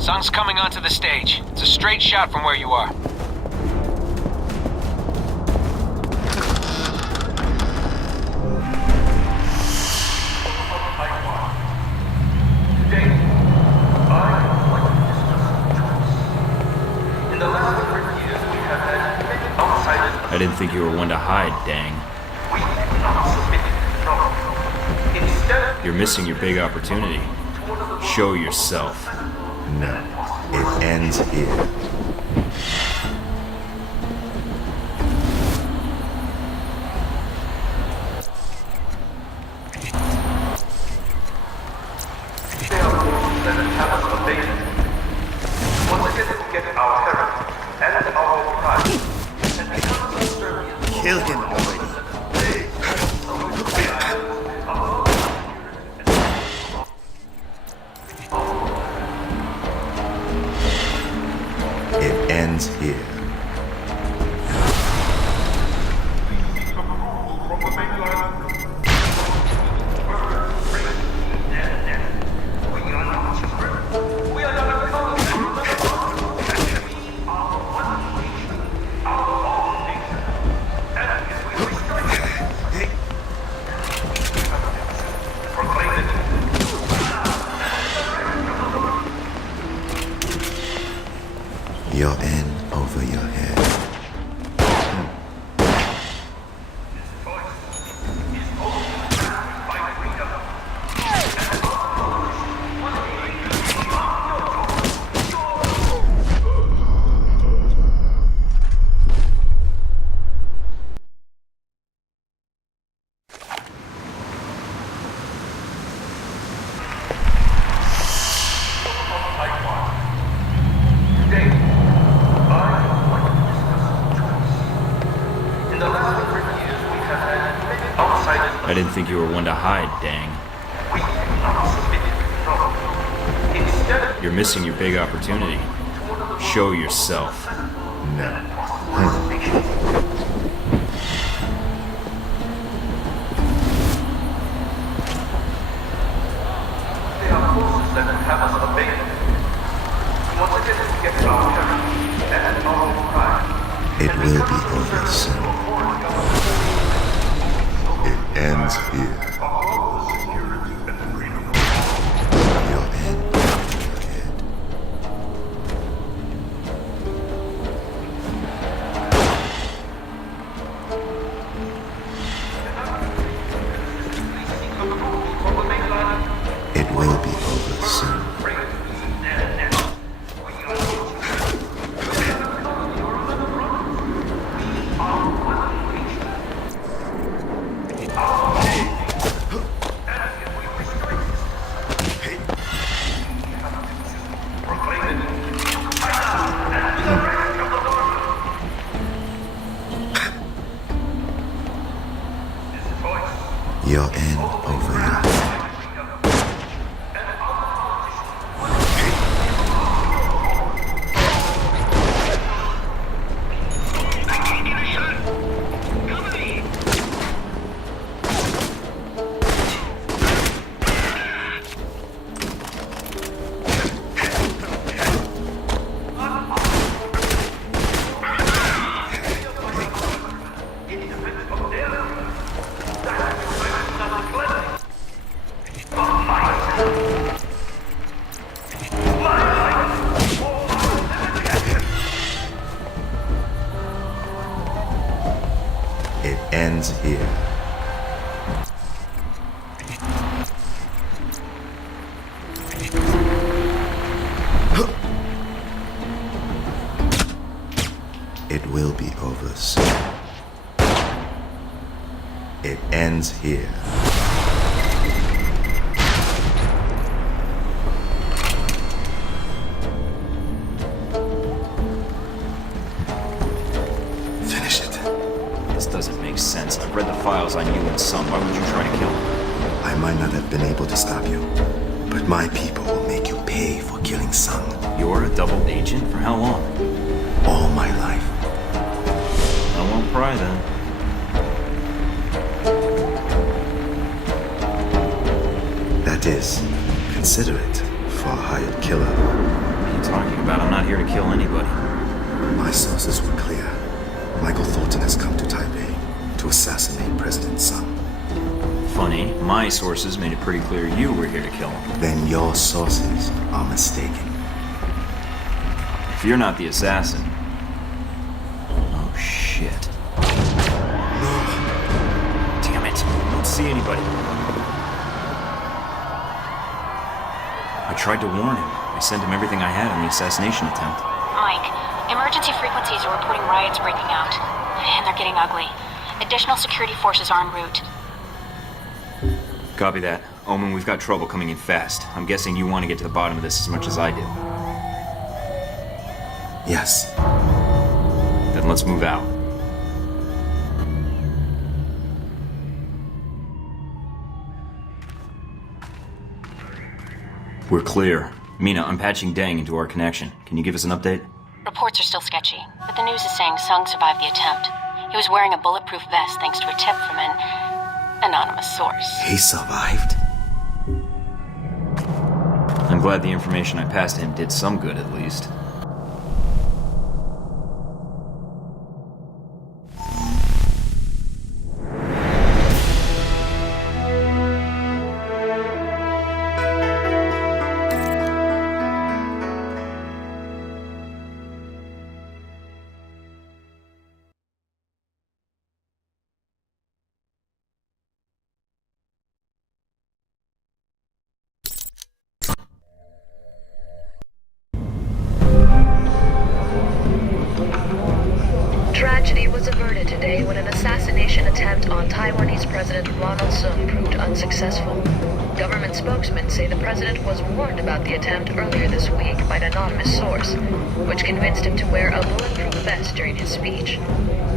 Sung's coming onto the stage. It's a straight shot from where you are. I didn't think you were one to hide, dang. You're missing your big opportunity. Show yourself. No, it ends here. Kill him already. It ends here. You're in over your head. I didn't think you were one to hide, dang. You're missing your big opportunity. Show yourself. No. It will be over soon. It ends here. You're in over your head. It will be over soon. You're in over your head. It ends here. It will be over soon. It ends here. Finish it. This doesn't make sense. I've read the files on you and Sung. Why would you try to kill him? I might not have been able to stop you, but my people will make you pay for killing Sung. You're a double agent? For how long? All my life. I won't pry then. That is, consider it for a hired killer. talking about? I'm not here to kill anybody. My sources were clear. Michael Thornton has come to Taipei to assassinate President Sun. Funny, my sources made it pretty clear you were here to kill him. Then your sources are mistaken. If you're not the assassin... Oh, shit. Damn it. I don't see anybody. I tried to warn him. I sent him everything I had on the assassination attempt. Mike, emergency frequencies are reporting riots breaking out. And they're getting ugly. Additional security forces are en route. Copy that. Omen, we've got trouble coming in fast. I'm guessing you want to get to the bottom of this as much as I do. Yes. Then let's move out. We're clear. Mina, I'm patching Deng into our connection. Can you give us an update? Reports are still sketchy, but the news is saying Sung survived the attempt. He was wearing a bulletproof vest thanks to a tip from an anonymous source. He survived? I'm glad the information I passed to him did some good, at least. Tragedy was averted today when an assassination attempt on Taiwanese President Ronald Sung proved unsuccessful. Government spokesmen say the president was warned about the attempt earlier this week by an anonymous source, which convinced him to wear a bulletproof vest during his speech.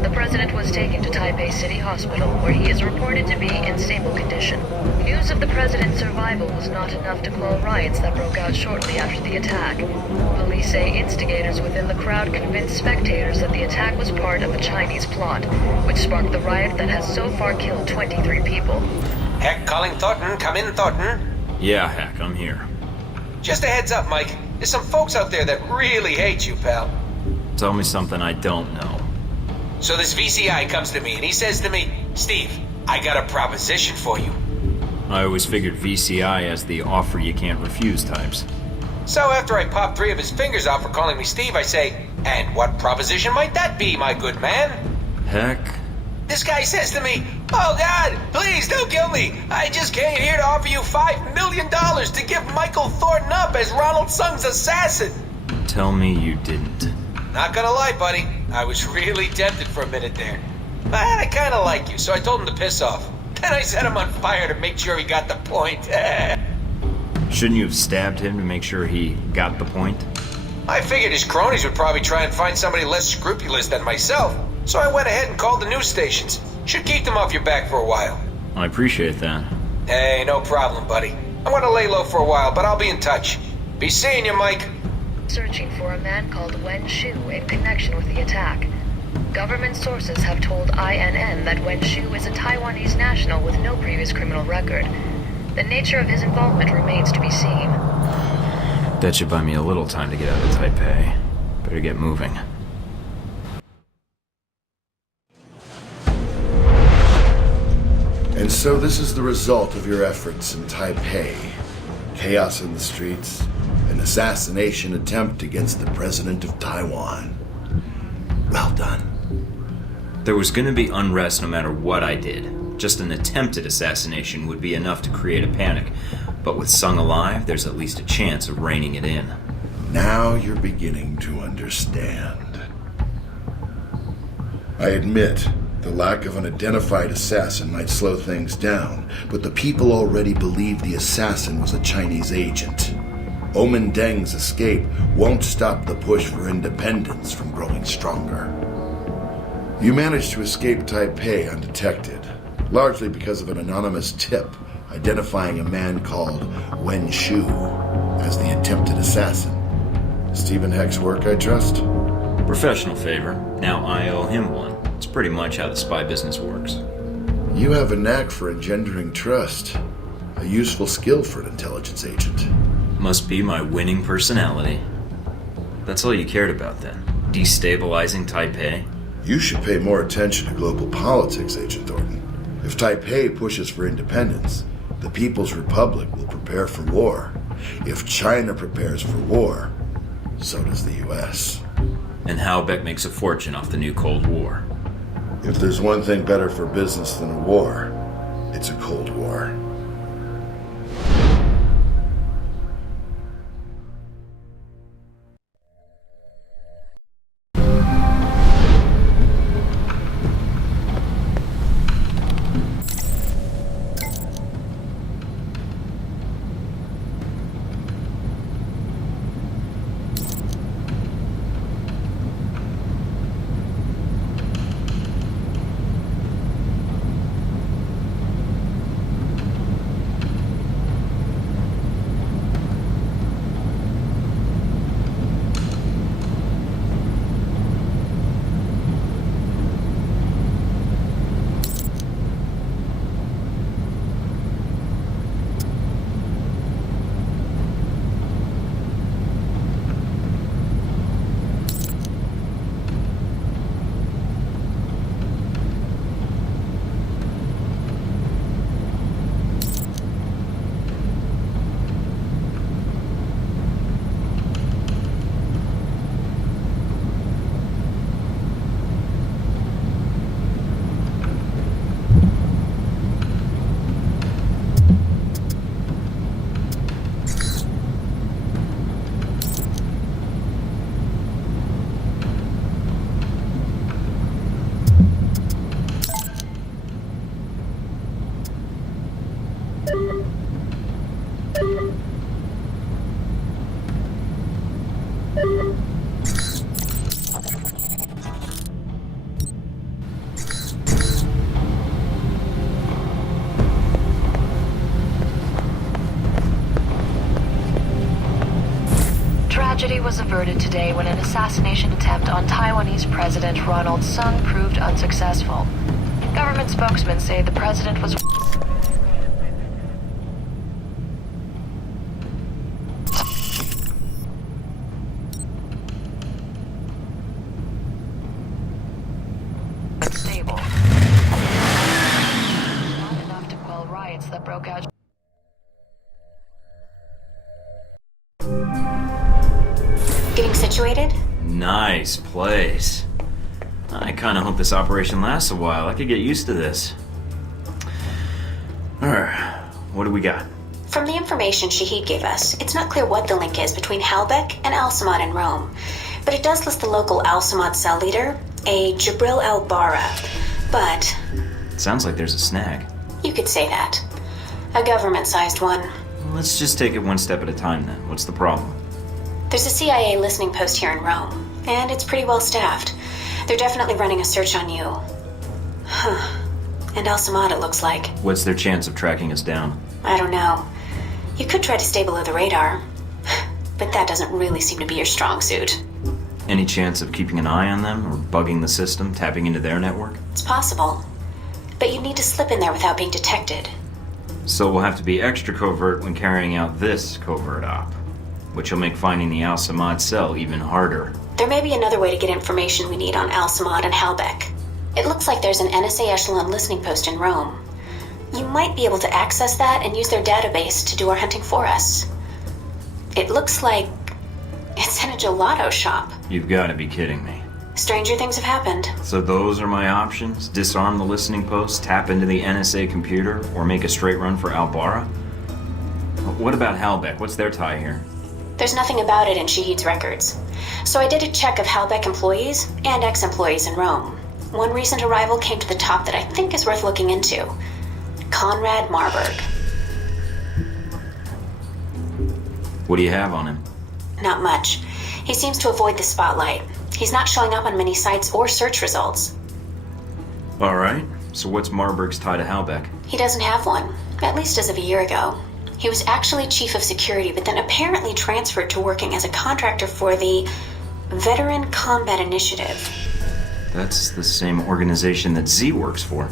The president was taken to Taipei City Hospital, where he is reported to be in stable condition. News of the president's survival was not enough to quell riots that broke out shortly after the attack. Police say instigators within the crowd convinced spectators that the attack was part of a Chinese plot, which sparked the riot that has so far killed 23 people. Heck, calling Thornton. Come in, Thornton. Yeah, Heck, I'm here. Just a heads up, Mike. There's some folks out there that really hate you, pal. Tell me something I don't know. So this VCI comes to me and he says to me, Steve, I got a proposition for you. I always figured VCI as the offer you can't refuse types. So after I pop 3 of his fingers out for calling me Steve, I say, and what proposition might that be, my good man? Heck. This guy says to me, oh God, please don't kill me. I just came here to offer you $5 million to give Michael Thornton up as Ronald Sung's assassin. Tell me you didn't. Not gonna lie, buddy. I was really tempted for a minute there. I kinda like you, so I told him to piss off. Then I set him on fire to make sure he got the point. Shouldn't you have stabbed him to make sure he got the point? I figured his cronies would probably try and find somebody less scrupulous than myself, so I went ahead and called the news stations. Should keep them off your back for a while. I appreciate that. Hey, no problem, buddy. I'm gonna lay low for a while, but I'll be in touch. Be seeing you, Mike. Searching for a man called Wen Shu in connection with the attack. Government sources have told INN that Wen Shu is a Taiwanese national with no previous criminal record. The nature of his involvement remains to be seen. That should buy me a little time to get out of Taipei. Better get moving. And so this is the result of your efforts in Taipei. Chaos in the streets, an assassination attempt against the president of Taiwan. Well done. There was gonna be unrest no matter what I did. Just an attempted assassination would be enough to create a panic. But with Sung alive, there's at least a chance of reining it in. Now you're beginning to understand. I admit, the lack of an identified assassin might slow things down, but the people already believed the assassin was a Chinese agent. Omen Deng's escape won't stop the push for independence from growing stronger. You managed to escape Taipei undetected, largely because of an anonymous tip identifying a man called Wen Shu as the attempted assassin. Stephen Heck's work, I trust? Professional favor. Now I owe him one. It's pretty much how the spy business works. You have a knack for engendering trust. A useful skill for an intelligence agent. Must be my winning personality. That's all you cared about then? Destabilizing Taipei? You should pay more attention to global politics, Agent Thornton. If Taipei pushes for independence, the People's Republic will prepare for war. If China prepares for war, so does the U.S. And Halbeck makes a fortune off the new Cold War. If there's one thing better for business than a war, it's a Cold War. Tragedy was averted today when an assassination attempt on Taiwanese President Ronald Sung proved unsuccessful. Government spokesmen say the president was... stable. Not enough to quell riots that broke out... Getting situated? Nice place. I kind of hope this operation lasts a while. I could get used to this. Alright, what do we got? From the information Shahid gave us, it's not clear what the link is between Halbeck and Al-Samad in Rome. But it does list the local Al-Samad cell leader, a Jibril al-Barra. But... Sounds like there's a snag. you could say that. A government-sized one. Let's just take it one step at a time then. What's the problem? There's a CIA listening post here in Rome, and it's pretty well staffed. They're definitely running a search on you. Huh. And Al-Samad, it looks like. What's their chance of tracking us down? I don't know. You could try to stay below the radar, but that doesn't really seem to be your strong suit. Any chance of keeping an eye on them, or bugging the system, tapping into their network? It's possible, but you need to slip in there without being detected. So we'll have to be extra covert when carrying out this covert op, which will make finding the Al-Samad cell even harder. There may be another way to get information we need on Al-Samad and Halbeck. It looks like there's an NSA Echelon listening post in Rome. You might be able to access that and use their database to do our hunting for us. It looks like it's in a gelato shop. You've got to be kidding me. Stranger things have happened. So those are my options? Disarm the listening post, tap into the NSA computer, or make a straight run for Al-Barra? What about Halbeck? What's their tie here? There's nothing about it in Shahid's records. So I did a check of Halbeck employees and ex-employees in Rome. One recent arrival came to the top that I think is worth looking into. Conrad Marburg. What do you have on him? Not much. He seems to avoid the spotlight. He's not showing up on many sites or search results. Alright, so what's Marburg's tie to Halbeck? He doesn't have one, at least as of a year ago. He was actually chief of security, but then apparently transferred to working as a contractor for the Veteran Combat Initiative. That's the same organization that Z works for.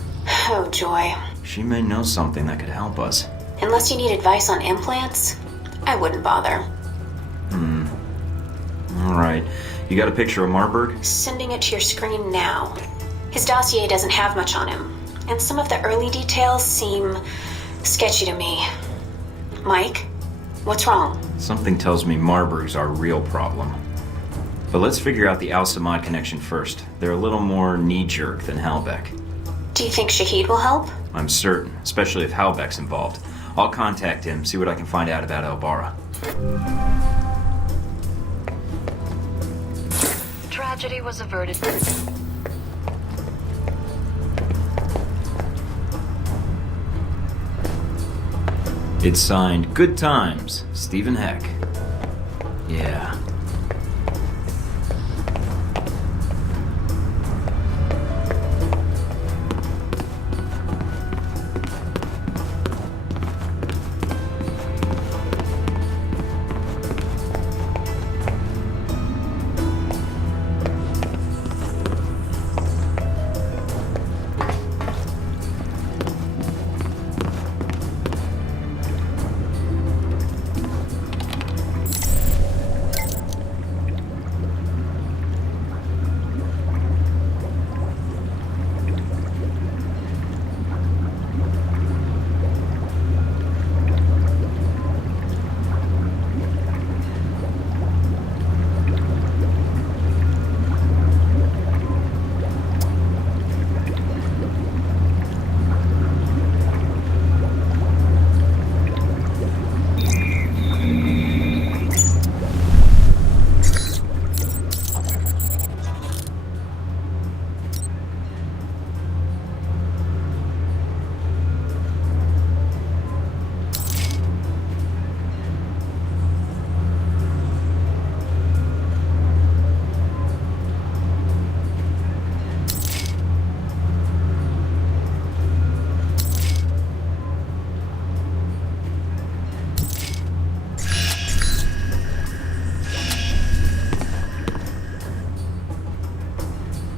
Oh, joy. She may know something that could help us. Unless you need advice on implants, I wouldn't bother. Alright. You got a picture of Marburg? Sending it to your screen now. His dossier doesn't have much on him, and some of the early details seem sketchy to me. Mike, what's wrong? Something tells me Marburg's our real problem. But let's figure out the Al-Samad connection first. They're a little more knee-jerk than Halbeck. Do you think Shahid will help? I'm certain, especially if Halbeck's involved. I'll contact him, see what I can find out about El-Bara. The tragedy was averted. It's signed Good Times, Stephen Heck. Yeah,